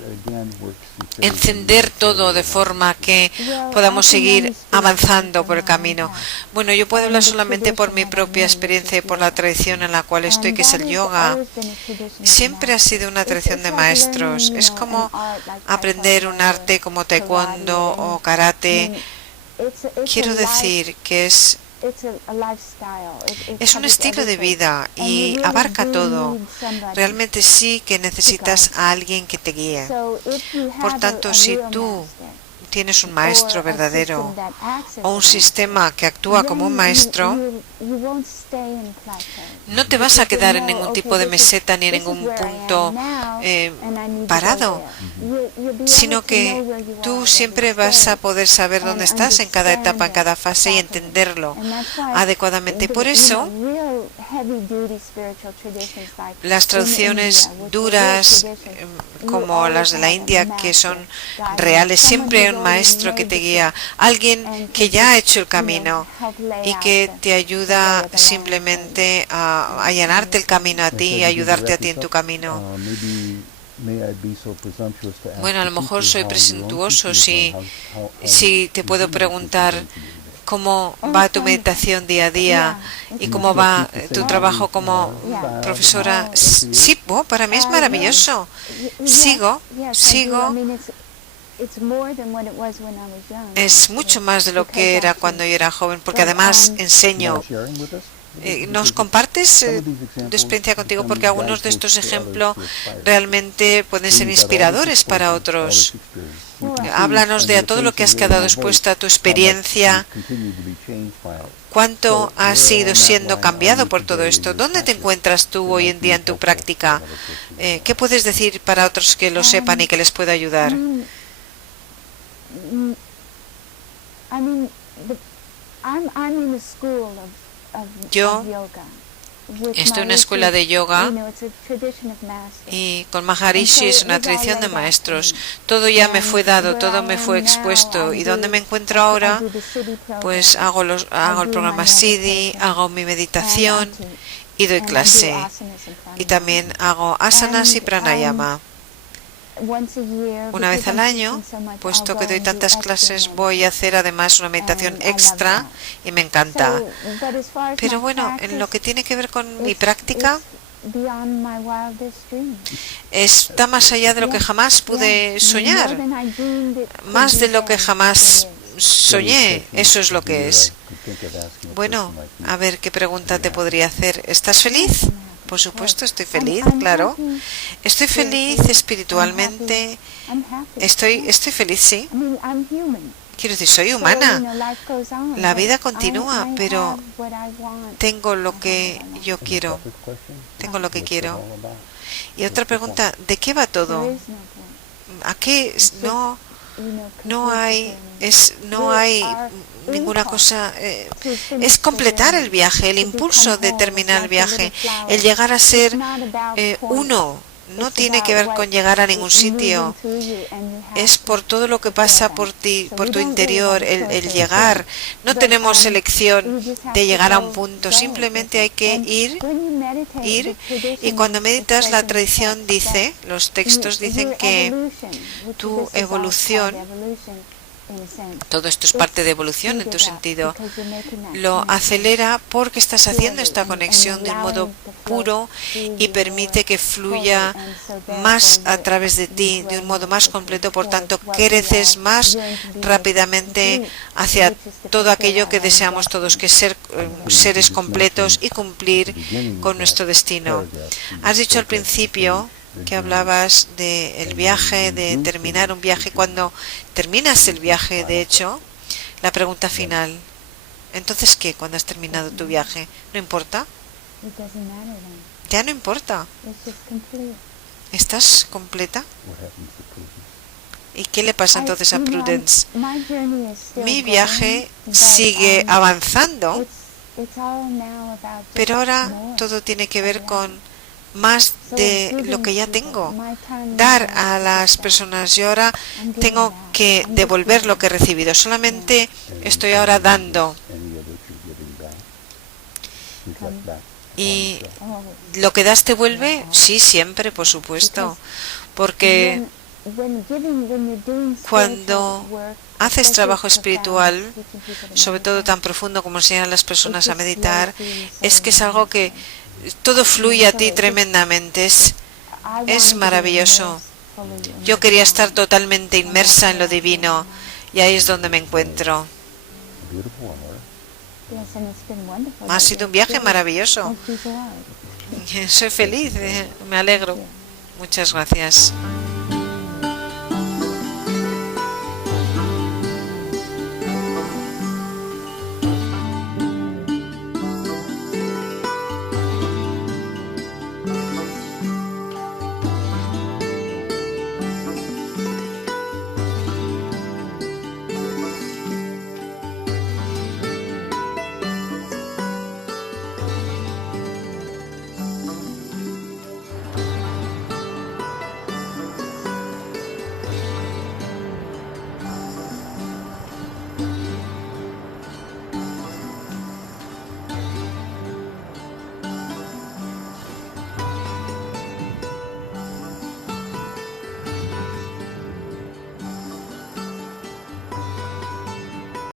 encender todo de forma que podamos seguir avanzando por el camino? Bueno, yo puedo hablar solamente por mi propia experiencia y por la tradición en la cual estoy, que es el yoga. Siempre ha sido una tradición de maestros. Es como aprender un arte como taekwondo o karate. Quiero decir que es un estilo de vida y abarca todo. Realmente sí que necesitas a alguien que te guíe. Por tanto, si tú tienes un maestro verdadero o un sistema que actúa como un maestro, no te vas a quedar en ningún tipo de meseta ni en ningún punto parado, sino que tú siempre vas a poder saber dónde estás en cada etapa, en cada fase, y entenderlo adecuadamente. Por eso, las tradiciones duras como las de la India, que son reales, siempre hay un maestro que te guía, alguien que ya ha hecho el camino y que te ayuda simplemente a allanarte el camino a ti y ayudarte a ti en tu camino. Bueno, a lo mejor soy presuntuoso si te puedo preguntar cómo va tu meditación día a día y cómo va tu trabajo como profesora. Sí, para mí es maravilloso. Sigo. Es mucho más de lo que era cuando yo era joven, porque además enseño. ¿Nos compartes tu experiencia contigo? Porque algunos de estos ejemplos realmente pueden ser inspiradores para otros. Háblanos de todo lo que has quedado expuesta a tu experiencia. ¿Cuánto has ido siendo cambiado por todo esto? ¿Dónde te encuentras tú hoy en día en tu práctica? ¿Qué puedes decir para otros que lo sepan y que les pueda ayudar? Yo estoy en una escuela de yoga y con Maharishi es una tradición de maestros. Todo ya me fue dado, todo me fue expuesto. ¿Y dónde me encuentro ahora? Pues hago el programa Siddhi, hago mi meditación y doy clase. Y también hago asanas y pranayama. Una vez al año, puesto que doy tantas clases, voy a hacer además una meditación extra y me encanta. Pero bueno, en lo que tiene que ver con mi práctica, está más allá de lo que jamás pude soñar, más de lo que jamás soñé. Eso es lo que es. Bueno, a ver qué pregunta te podría hacer. ¿Estás feliz? Por supuesto, estoy feliz, claro. Estoy feliz espiritualmente. Estoy feliz, sí. Quiero decir, soy humana. La vida continúa, pero tengo lo que yo quiero. Tengo lo que quiero. Y otra pregunta, ¿de qué va todo? ¿A qué? No hay ninguna cosa. Es completar el viaje, el impulso de terminar el viaje, el llegar a ser uno. No tiene que ver con llegar a ningún sitio. es por todo lo que pasa por ti, por tu interior, el llegar. No tenemos elección de llegar a un punto, simplemente hay que ir. Y cuando meditas, la tradición dice, los textos dicen que tu evolución, todo esto es parte de evolución en tu sentido, lo acelera porque estás haciendo esta conexión de un modo puro y permite que fluya más a través de ti, de un modo más completo. Por tanto, creces más rápidamente hacia todo aquello que deseamos todos, que es ser seres completos y cumplir con nuestro destino. Has dicho al principio que hablabas del viaje, de terminar un viaje. Cuando terminas el viaje, de hecho, la pregunta final, ¿entonces qué cuando has terminado tu viaje? ¿No importa? Ya no importa. ¿Estás completa? ¿Y qué le pasa entonces a Prudence? Mi viaje sigue avanzando, pero ahora todo tiene que ver con más de lo que ya tengo, dar a las personas. Yo ahora tengo que devolver lo que he recibido, solamente estoy ahora dando. ¿Y lo que das te vuelve? Sí, siempre, por supuesto, porque cuando haces trabajo espiritual, sobre todo tan profundo como enseñan las personas a meditar, es que es algo que todo fluye a ti tremendamente, es maravilloso. Yo quería estar totalmente inmersa en lo divino y ahí es donde me encuentro. Ha sido un viaje maravilloso. Soy feliz, me alegro. Muchas gracias.